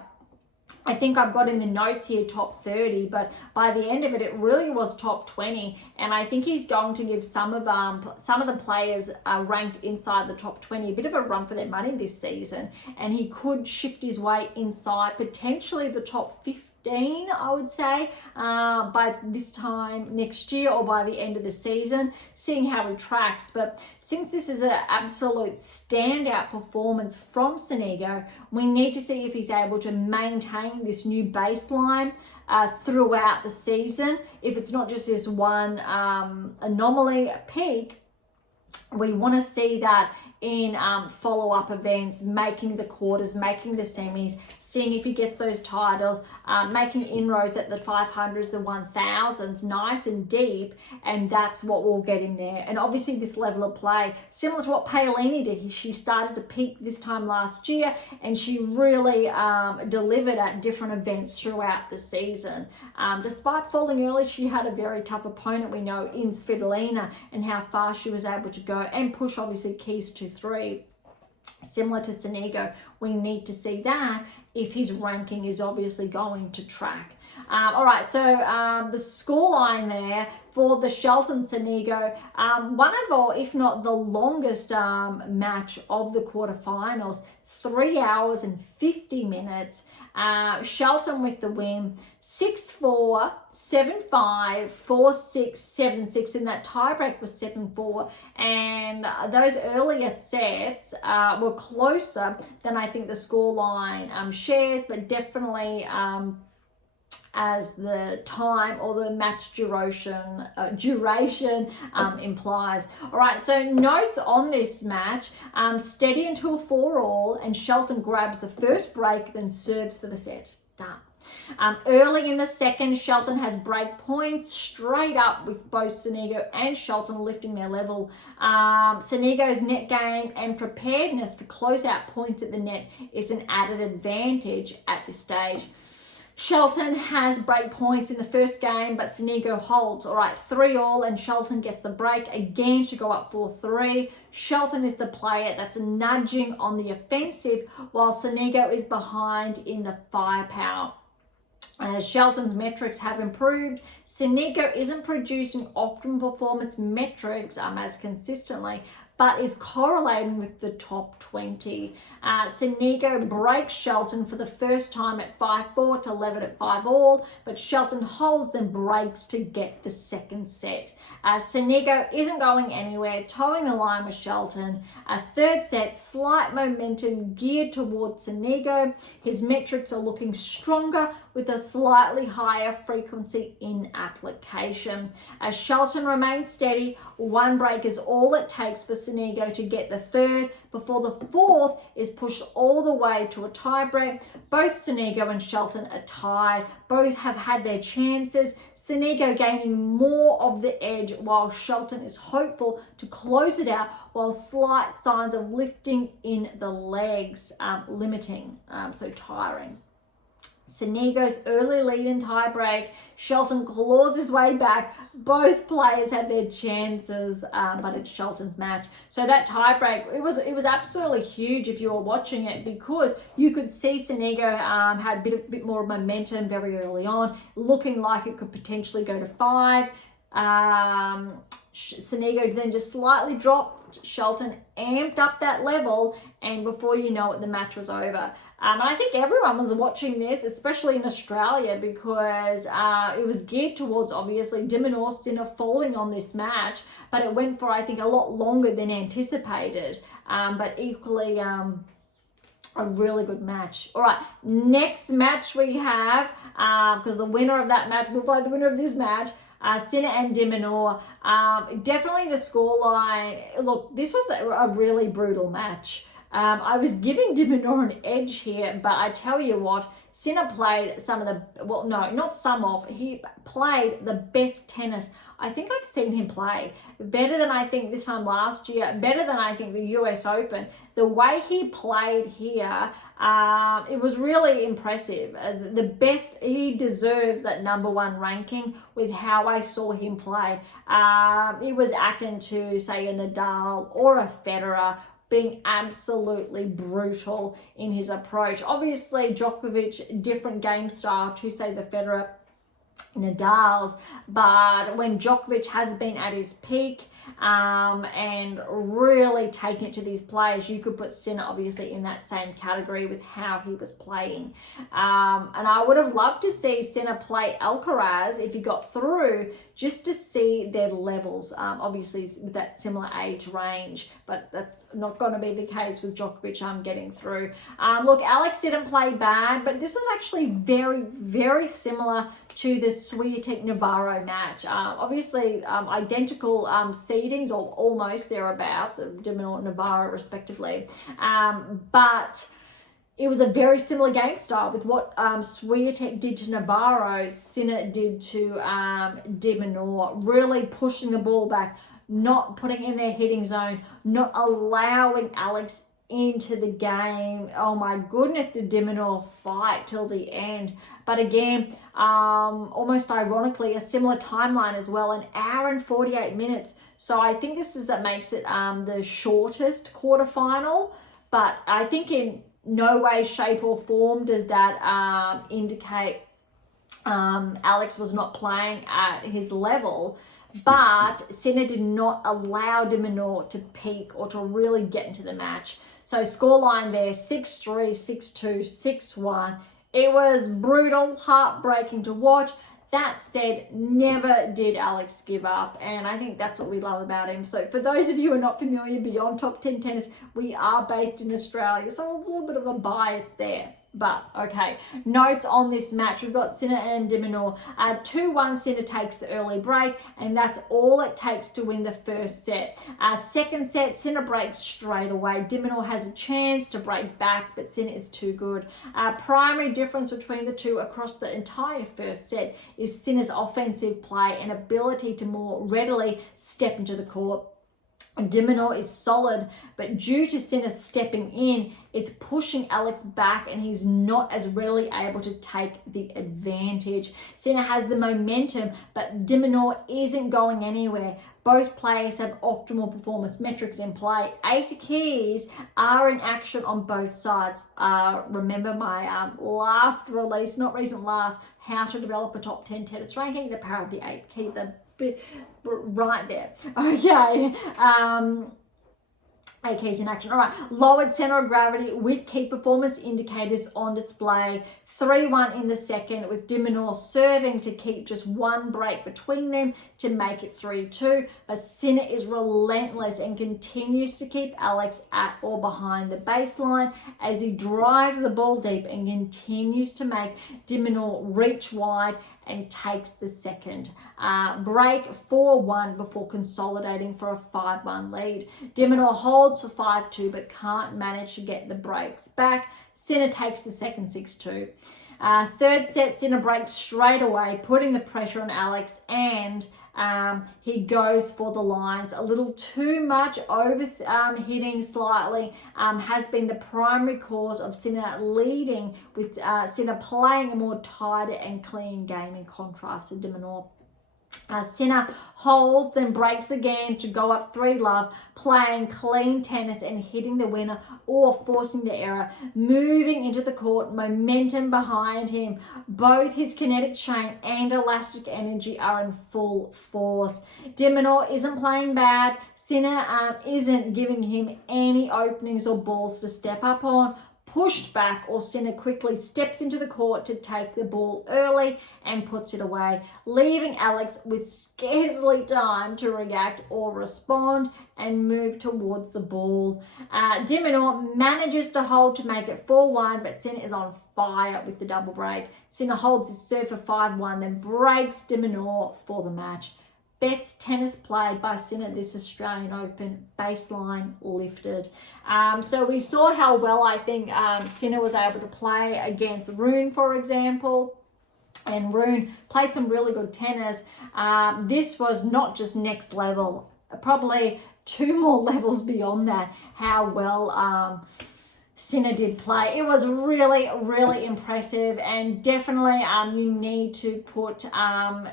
I think I've got in the notes here top 30, but by the end of it, it really was top 20. And I think he's going to give some of the players ranked inside the top 20 a bit of a run for their money this season. And he could shift his way inside potentially the top 15, I would say, by this time next year or by the end of the season, seeing how he tracks. But since this is an absolute standout performance from Sonego, we need to see if he's able to maintain this new baseline throughout the season. If it's not just this one anomaly peak, we want to see that in follow-up events, making the quarters, making the semis, seeing if he gets those titles, making inroads at the 500s, the 1000s, nice and deep, and that's what we'll get in there. And obviously this level of play, similar to what Pavlyuchencova did, she started to peak this time last year, and she really delivered at different events throughout the season. Despite falling early, she had a very tough opponent, we know, in Svitolina, and how far she was able to go and push, obviously, keys to 3. Similar to Sonego, we need to see that if his ranking is obviously going to track. All right, so the scoreline there for the Shelton Sonego, one of, or if not the longest match of the quarterfinals, 3 hours and 50 minutes. Shelton with the win, 6-4, 7-5, 4-6, 7-6, and that tiebreak was 7-4. And those earlier sets were closer than I think the scoreline shares, but definitely as the time or the match duration implies. All right, so notes on this match, steady until 4-all, and Shelton grabs the first break, then serves for the set. Done. Early in the second, Shelton has break points straight up with both Sonego and Shelton lifting their level. Sonego's net game and preparedness to close out points at the net is an added advantage at this stage. Shelton has break points in the first game, but Sonego holds. All right, 3-all, and Shelton gets the break again to go up 4-3. Shelton is the player that's nudging on the offensive, while Sonego is behind in the firepower. Shelton's metrics have improved. Sonego isn't producing optimal performance metrics as consistently, but is correlating with the top 20. Sonego breaks Shelton for the first time at 5-4 to level at 5-all, but Shelton holds, then breaks to get the second set. Sonego isn't going anywhere, towing the line with Shelton. Third set, slight momentum geared towards Sonego. His metrics are looking stronger with a slightly higher frequency in application. Shelton remains steady. One break is all it takes for Sonego to get the third before the fourth is pushed all the way to a tiebreak. Both Sonego and Shelton are tied. Both have had their chances. Sonego gaining more of the edge, while Shelton is hopeful to close it out, while slight signs of lifting in the legs, limiting, so tiring. Sonego's early lead in tiebreak. Shelton claws his way back. Both players had their chances, but it's Shelton's match. So that tiebreak, it was absolutely huge if you were watching it, because you could see Sonego had a bit more momentum very early on, looking like it could potentially go to 5. Sonego then just slightly dropped. Shelton amped up that level, and before you know it, the match was over. And I think everyone was watching this, especially in Australia, because it was geared towards, obviously, de Minaur Sinner following on this match, but it went for, I think, a lot longer than anticipated, but equally a really good match. All right, next match we have, because the winner of that match will play the winner of this match, Sinner and de Minaur. Definitely the scoreline. Look, this was a really brutal match. I was giving de Minaur an edge here, but I tell you what, Sinner played some of the, well, no, not some of, he played the best tennis I think I've seen him play. Better than I think this time last year, better than I think the US Open. The way he played here, it was really impressive. The best, he deserved that #1 ranking with how I saw him play. It was akin to, say, a Nadal or a Federer, being absolutely brutal in his approach. Obviously, Djokovic, different game style to, say, the Federer, Nadal's, but when Djokovic has been at his peak and really taking it to these players, you could put Sinner obviously in that same category with how he was playing. And I would have loved to see Sinner play Alcaraz if he got through, just to see their levels, obviously with that similar age range, but that's not going to be the case with Djokovic getting through. Look, Alex didn't play bad, but this was actually very, very similar to the Swiatek Navarro match. Obviously identical seedings, or almost thereabouts, of de Minaur and Navarro respectively, but it was a very similar game style with what Swiatek did to Navarro, Sinner did to de Minaur, really pushing the ball back, not putting in their hitting zone, not allowing Alex into the game. Oh my goodness, did de Minaur fight till the end. But again, almost ironically, a similar timeline as well, 1 hour and 48 minutes. So I think this is that makes it the shortest quarterfinal, but I think in no way, shape or form does that indicate Alex was not playing at his level, but Sinner did not allow de Minaur to peak or to really get into the match. So scoreline there, 6-3, 6-2, 6-1. It was brutal, heartbreaking to watch. That said, never did Alex give up, and I think that's what we love about him. So for those of you who are not familiar, Beyond Top 10 Tennis, we are based in Australia, so a little bit of a bias there. But okay, notes on this match. We've got Sinner and de Minaur. 2-1, Sinner takes the early break, and that's all it takes to win the first set. Second set, Sinner breaks straight away. De Minaur has a chance to break back, but Sinner is too good. Primary difference between the two across the entire first set is Sinner's offensive play and ability to more readily step into the court. De Minaur is solid, but due to Sinner stepping in, it's pushing Alex back and he's not as readily able to take the advantage. Sinner has the momentum, but de Minaur isn't going anywhere. Both players have optimal performance metrics in play. 8 keys are in action on both sides. Remember my last release, not recent last, how to develop a top 10 tennis ranking, the power of the 8 key, the right there. Okay. 8 keys in action. All right. Lowered center of gravity with key performance indicators on display. 3-1 in the second, with de Minaur serving to keep just one break between them to make it 3-2. But Sinner is relentless and continues to keep Alex at or behind the baseline as he drives the ball deep and continues to make de Minaur reach wide and takes the second break. 4-1 before consolidating for a 5-1 lead. De Minaur holds for 5-2 but can't manage to get the breaks back. Sinner takes the second 6-2. Third set, Sinner breaks straight away, putting the pressure on Alex, and he goes for the lines. A little too much over hitting slightly has been the primary cause of Sinner leading, with Sinner playing a more tighter and clean game in contrast to de Minaur. Sinner holds and breaks again to go up 3-love, playing clean tennis and hitting the winner or forcing the error, moving into the court, momentum behind him. Both his kinetic chain and elastic energy are in full force. De Minaur isn't playing bad. Sinner isn't giving him any openings or balls to step up on. Pushed back, or Sinner quickly steps into the court to take the ball early and puts it away, leaving Alex with scarcely time to react or respond and move towards the ball. De Minaur manages to hold to make it 4-1, but Sinner is on fire with the double break. Sinner holds his serve for 5-1, then breaks de Minaur for the match. Best tennis played by Sinner this Australian Open, baseline lifted. So we saw how well I think Sinner was able to play against Rune, for example. And Rune played some really good tennis. This was not just next level, probably 2 more levels beyond that, how well Sinner did play. It was really, really impressive, and definitely you need to put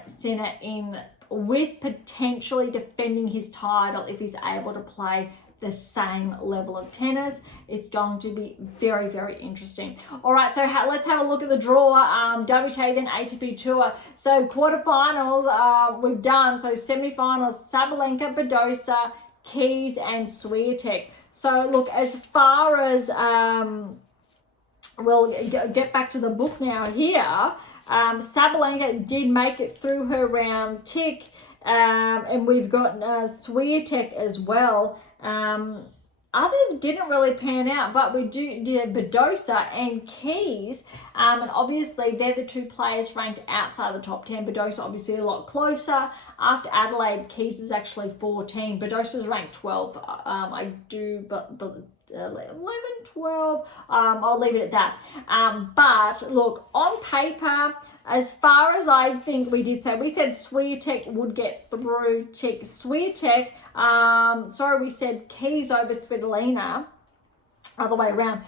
Sinner in with potentially defending his title if he's able to play the same level of tennis. It's going to be very, very interesting. All right, so let's have a look at the draw. WTA, then ATP Tour. So quarterfinals we've done. So semifinals, Sabalenka, Badosa, Keys, and Swiatek. So look, as far as we'll get back to the book now here. Sabalenka did make it through her round tick, and we've got Swiatek as well. Others didn't really pan out, but we did Badosa and Keys, and obviously they're the 2 players ranked outside the top 10. Badosa obviously a lot closer. After Adelaide, Keys is actually 14. Badosa's ranked 12. But 11, 12, I'll leave it at that. But look, on paper, as far as I think we did say, we said Swiatek would get through tick. Swiatek, we said Keys over Svitolina, other way around.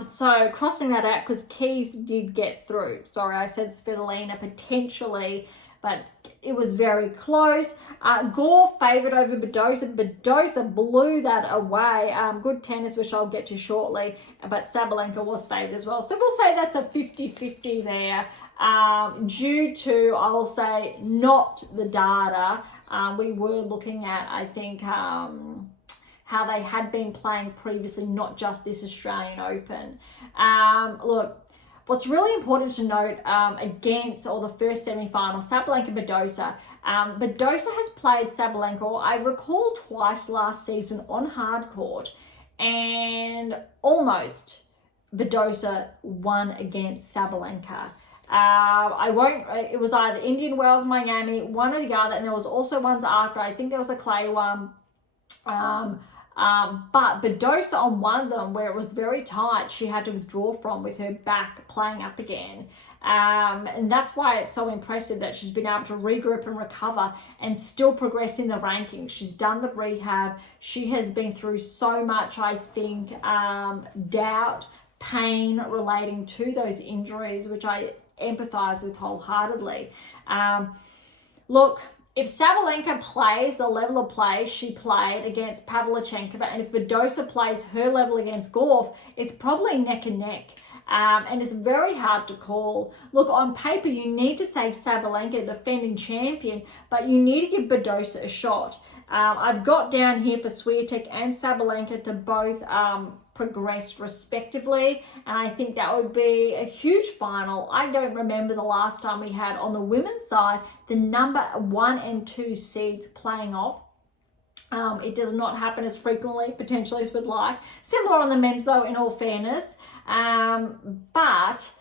So crossing that out, because Keys did get through. Sorry, I said Svitolina potentially, but it was very close. Gauff favoured over Badosa. Badosa blew that away. Good tennis, which I'll get to shortly, but Sabalenka was favoured as well. So we'll say that's a 50-50 there. Due to, I'll say, not the data, we were looking at, I think, how they had been playing previously, not just this Australian Open. Look, what's really important to note against the first semi-final, Sabalenka Badosa. Badosa has played Sabalenka, I recall, twice last season on hard court, and almost Badosa won against Sabalenka. It was either Indian Wells, Miami, one or the other, and there was also ones after. I think there was a clay one. But Badosa on one of them, where it was very tight, she had to withdraw from with her back playing up again. And that's why it's so impressive that she's been able to regroup and recover and still progress in the rankings. She's done the rehab. She has been through so much, I think, doubt, pain relating to those injuries, which I empathize with wholeheartedly. Look, if Sabalenka plays the level of play she played against Pavlyuchencova, and if Badosa plays her level against Gauff, it's probably neck and neck. And it's very hard to call. Look, on paper, you need to say Sabalenka, defending champion, but you need to give Badosa a shot. I've got down here for Swiatek and Sabalenka to both progress respectively, and I think that would be a huge final. I don't remember the last time we had on the women's side the number 1 and 2 seeds playing off. It does not happen as frequently, potentially, as we'd like. Similar on the men's, though, in all fairness. But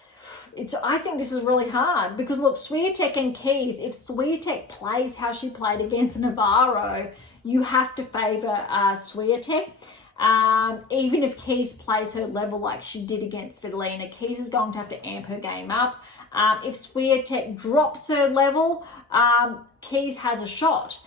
I think this is really hard because, look, Swiatek and Keys, if Swiatek plays how she played against Navarro, you have to favour Swiatek. Even if Keys plays her level like she did against Svitolina, Keys is going to have to amp her game up. If Swiatek drops her level, Keys has a shot.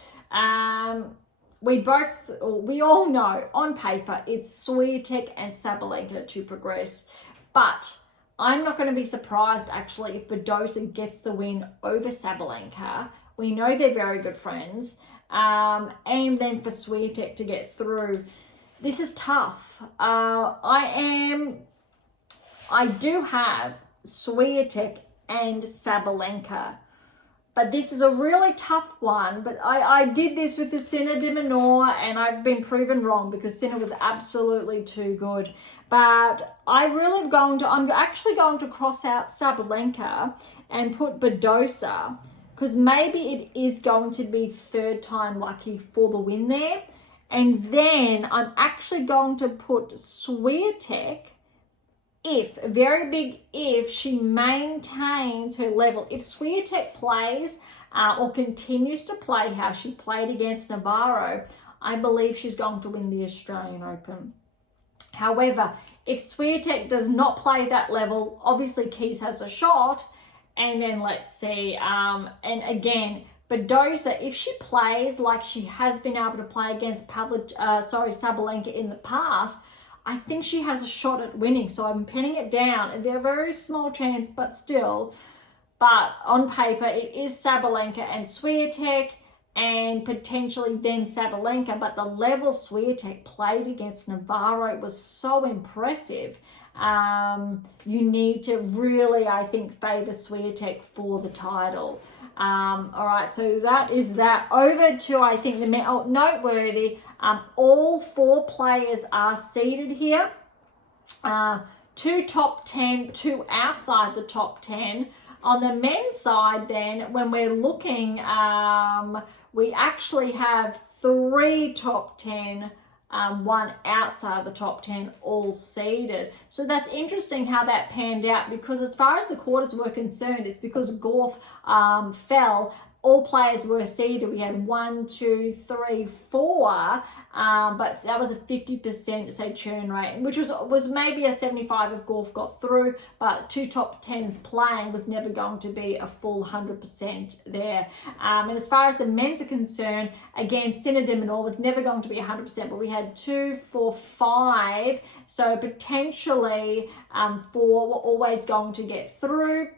We all know on paper it's Swiatek and Sabalenka to progress, but I'm not going to be surprised actually if Badosa gets the win over Sabalenka. We know they're very good friends, and then for Swiatek to get through. This is tough. I do have Swiatek and Sabalenka, but this is a really tough one. But I did this with the Sinner de Minaur, and I've been proven wrong because Sinner was absolutely too good. But I'm actually going to cross out Sabalenka and put Badosa, because maybe it is going to be third time lucky for the win there. And then I'm actually going to put Swiatek if she maintains her level. If Swiatek plays or continues to play how she played against Navarro, I believe she's going to win the Australian Open. However, if Swiatek does not play that level, obviously Keys has a shot. And then let's see, and again, Badosa, if she plays like she has been able to play against Sabalenka in the past, I think she has a shot at winning. So I'm pinning it down. They're a very small chance, but still. But on paper, it is Sabalenka and Swiatek, and potentially then Sabalenka. But the level Swiatek played against Navarro was so impressive. You need to really, I think, favour Swiatek for the title. All right, so that is that. Over to, I think, the noteworthy, all 4 players are seeded here. 2 top 10, 2 outside the top 10. On the men's side, then, when we're looking, we actually have 3 top 10, 1 outside the top 10, all seeded. So that's interesting how that panned out, because as far as the quarters were concerned, it's because Gauff fell. All players were seeded. We had 1, 2, 3, 4, but that was a 50% say churn rate, which was maybe a 75 if Gauff got through, but 2 top 10s playing was never going to be a full 100% there. And as far as the men's are concerned, again, Sinner de Minaur was never going to be 100%, but we had 2, 4, 5, so potentially 4 were always going to get through.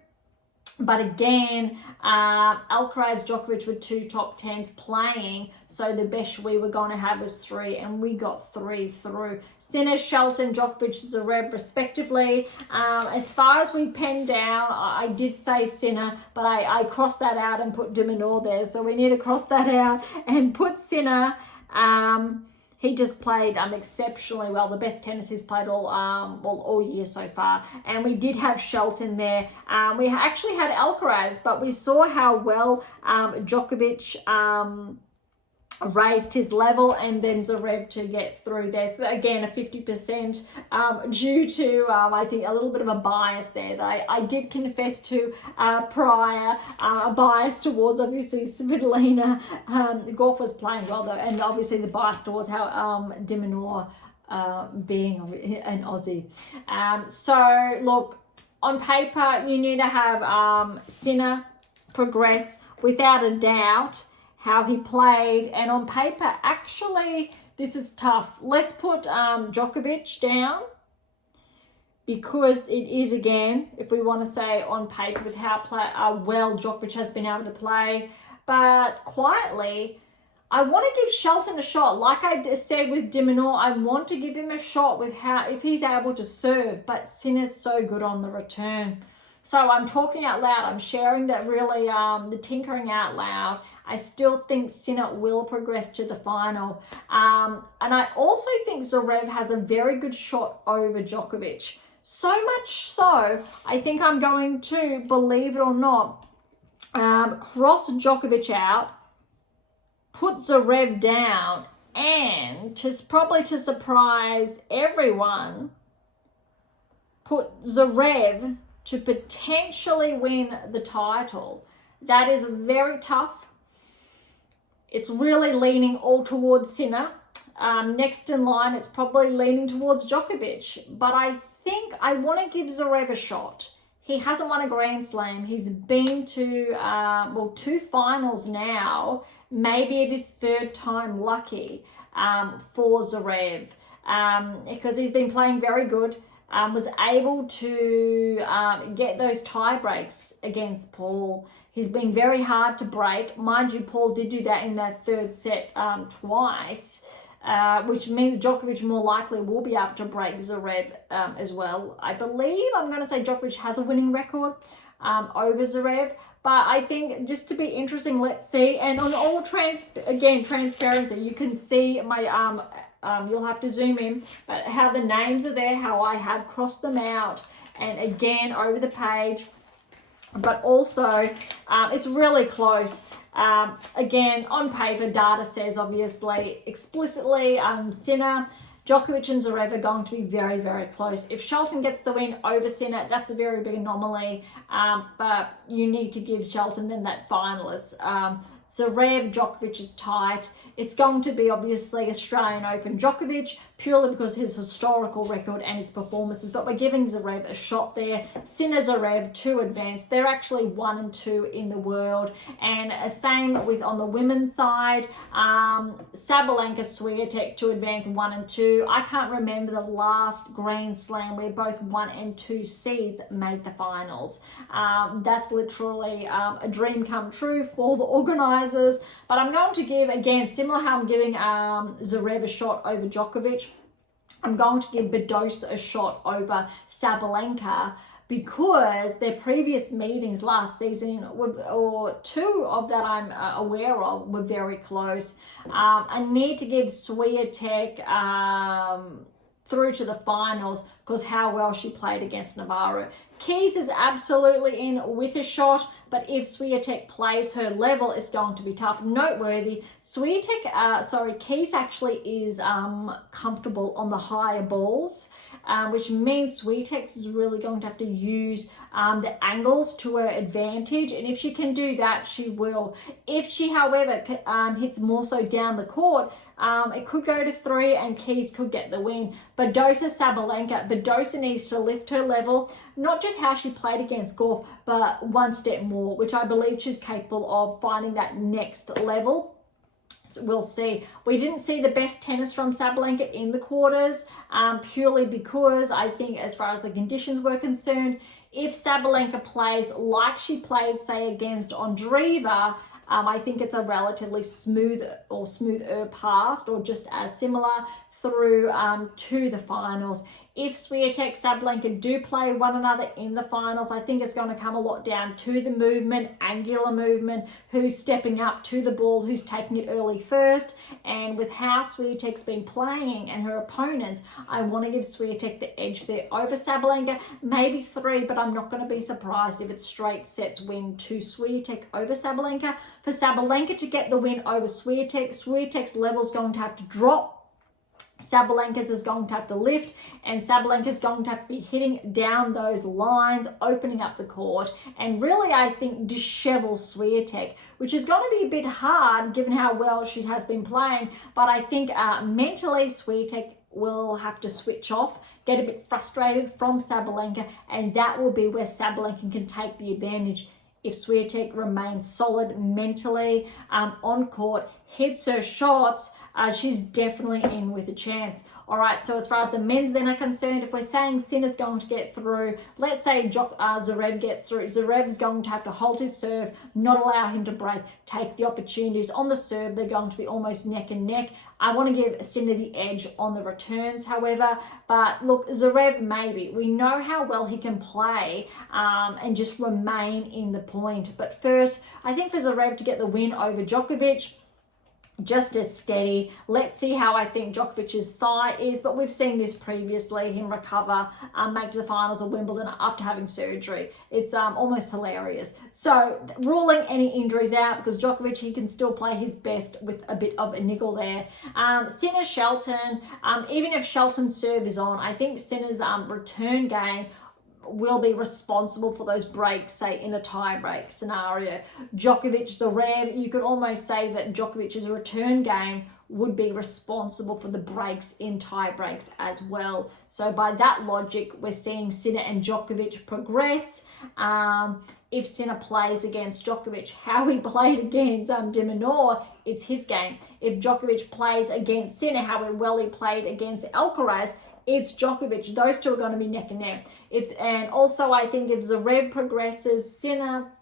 But again, Alcaraz, Djokovic were 2 top 10s playing, so the best we were going to have was 3, and we got 3 through. Sinner, Shelton, Djokovic, Zverev, respectively. As far as we penned down, I did say Sinner, but I crossed that out and put Minaur there, so we need to cross that out and put Sinner. He just played exceptionally well, the best tennis he's played all year so far. And we did have Shelton there. We actually had Alcaraz, but we saw how well Djokovic raised his level, and then Zverev to get through there. So again, a 50% due to, I think, a little bit of a bias there that I did confess to prior, a bias towards, obviously, Svitolina. Gauff was playing well, though, and obviously the bias towards how de Minaur being an Aussie. So, look, on paper, you need to have Sinner progress without a doubt. How he played, and on paper, actually, this is tough. Let's put Djokovic down, because it is, again, if we want to say on paper with how well Djokovic has been able to play. But quietly, I want to give Shelton a shot. Like I said with de Minaur, I want to give him a shot with if he's able to serve, but Sinner's so good on the return. So I'm talking out loud. I'm sharing that really, the tinkering out loud. I still think Sinner will progress to the final. And I also think Zverev has a very good shot over Djokovic. So much so, I think I'm going to, believe it or not, cross Djokovic out, put Zverev down, and probably to surprise everyone, put Zverev to potentially win the title. That is very tough. It's really leaning all towards Sinner. Next in line, it's probably leaning towards Djokovic. But I think I want to give Zverev a shot. He hasn't won a Grand Slam. He's been to, 2 finals now. Maybe it is 3rd time lucky for Zverev, because he's been playing very good. Was able to get those tie breaks against Paul. He's been very hard to break. Mind you, Paul did do that in that 3rd set twice, which means Djokovic more likely will be able to break Zverev as well. I believe I'm going to say Djokovic has a winning record over Zverev. But I think just to be interesting, let's see. And on all transparency, you can see my you'll have to zoom in, but how the names are there, how I have crossed them out, and again over the page. But also, it's really close. Again, on paper, data says obviously explicitly Sinner, Djokovic and Zverev are going to be very, very close. If Shelton gets the win over Sinner, that's a very big anomaly. But you need to give Shelton then that finalist. Zverev, Djokovic is tight. It's going to be obviously Australian Open Djokovic, purely because his historical record and his performances, but we're giving Zverev a shot there. Sinner, Zverev to advance. They're actually 1 and 2 in the world. And same with on the women's side, Sabalenka, Swiatek to advance 1 and 2. I can't remember the last Grand Slam where both 1 and 2 seeds made the finals. That's literally a dream come true for the organisers. But I'm going to give, again, similar how I'm giving Zverev a shot over Djokovic, I'm going to give Badosa a shot over Sabalenka, because their previous meetings last season, or 2 of that I'm aware of, were very close. I need to give Swiatek through to the finals because how well she played against Navarro. Keys is absolutely in with a shot, but if Swiatek plays her level, it's going to be tough. Noteworthy, Keys actually is comfortable on the higher balls, which means Swiatek is really going to have to use the angles to her advantage, and if she can do that, she will. If she, however, hits more so down the court, it could go to 3 and Keys could get the win. Badosa, Sabalenka, Badosa needs to lift her level, not just how she played against Gauff, but 1 step more, which I believe she's capable of finding that next level. So we'll see. We didn't see the best tennis from Sabalenka in the quarters, purely because I think as far as the conditions were concerned, If Sabalenka plays like she played, say, against Andreeva, I think it's a relatively smoother pass, or just as similar through to the finals. If Swiatek, Sabalenka do play one another in the finals, I think it's going to come a lot down to the movement, angular movement, who's stepping up to the ball, who's taking it early first. And with how Swiatek's been playing and her opponents, I want to give Swiatek the edge there over Sabalenka. Maybe 3, but I'm not going to be surprised if it's straight sets win to Swiatek over Sabalenka. For Sabalenka to get the win over Swiatek, Swiatek's level's going to have to drop. Sabalenka's is going to have to lift, and Sabalenka's going to have to be hitting down those lines, opening up the court, and really, I think, dishevel Swiatek, which is going to be a bit hard given how well she has been playing. But I think mentally, Swiatek will have to switch off, get a bit frustrated from Sabalenka, and that will be where Sabalenka can take the advantage. If Swiatek remains solid mentally on court, hits her shots, she's definitely in with a chance. All right, so as far as the men's then are concerned, if we're saying Sinner's going to get through, let's say Zverev gets through, Zverev's going to have to hold his serve, not allow him to break, take the opportunities on the serve. They're going to be almost neck and neck. I want to give Sinner the edge on the returns, however. But look, Zverev, maybe. We know how well he can play and just remain in the point. But first, I think for Zverev to get the win over Djokovic, just as steady. Let's see how I think Djokovic's thigh is, but we've seen this previously, him recover, make to the finals of Wimbledon after having surgery. It's almost hilarious. So ruling any injuries out, because Djokovic, he can still play his best with a bit of a niggle there. Sinner, Shelton, even if Shelton's serve is on, I think Sinner's return game will be responsible for those breaks, say in a tie-break scenario. Djokovic, Zverev, you could almost say that Djokovic's return game would be responsible for the breaks in tie-breaks as well. So by that logic, we're seeing Sinner and Djokovic progress. If Sinner plays against Djokovic, how he played against Minaur, it's his game. If Djokovic plays against Sinner, how well he played against Alcaraz, it's Djokovic. Those two are going to be neck and neck. And also, I think if Zverev progresses, Sinner,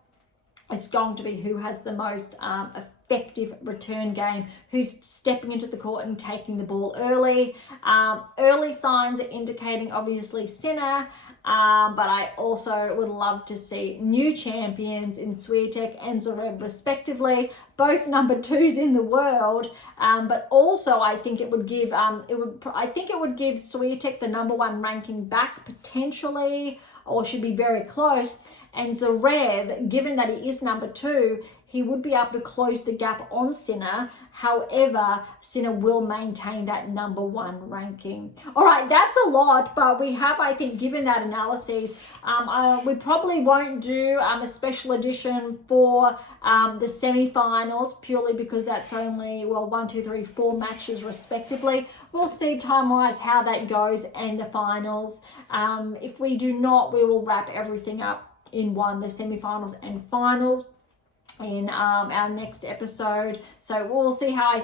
it's going to be who has the most effective return game, who's stepping into the court and taking the ball early. Early signs are indicating, obviously, Sinner. But I also would love to see new champions in Swiatek and Zverev respectively, both number 2s in the world. But also I think it would give Swiatek the number 1 ranking back potentially, or should be very close. And Zverev, given that he is number 2, he would be able to close the gap on Sinner. However, Sinner will maintain that number 1 ranking. All right, that's a lot, but we have, I think, given that analysis. We probably won't do a special edition for the semi-finals, purely because that's only, 4 matches respectively. We'll see time-wise how that goes, and the finals. If we do not, we will wrap everything up in one, the semi-finals and finals, in our next episode. So we'll see how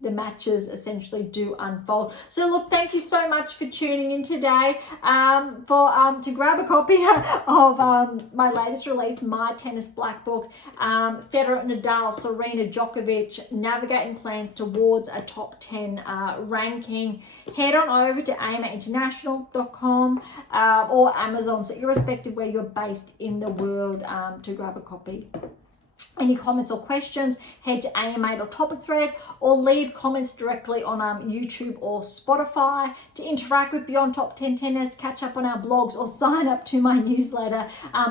the matches essentially do unfold. So look, thank you so much for tuning in today. To grab a copy of my latest release, My Tennis Black Book, Federer, Nadal, Serena, Djokovic, navigating plans towards a top 10 ranking, head on over to AM8International.com or Amazon, so irrespective where you're based in the world, to grab a copy. Any comments or questions, head to AM8 or Topic Thread, or leave comments directly on YouTube or Spotify. To interact with Beyond Top 10 Tennis, catch up on our blogs, or sign up to my newsletter,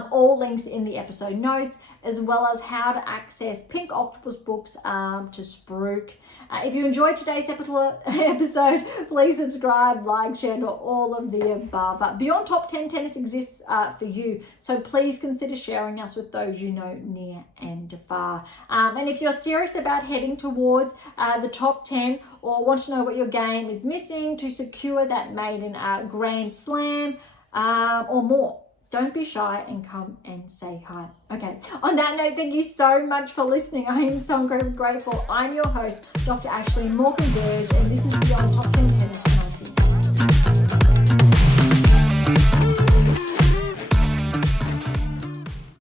all links in the episode notes, as well as how to access Pink Octopus books to Spruik. If you enjoyed today's episode, please subscribe, like, share, and all of the above. Beyond Top 10 Tennis exists for you, so please consider sharing us with those you know near and far. And if you're serious about heading towards the top 10, or want to know what your game is missing to secure that maiden Grand Slam or more, don't be shy and come and say hi. Okay, on that note, thank you so much for listening. I am so incredibly grateful. I'm your host, Dr. Ashley Morgan Berge, and this is Beyond Top 10 Tennis.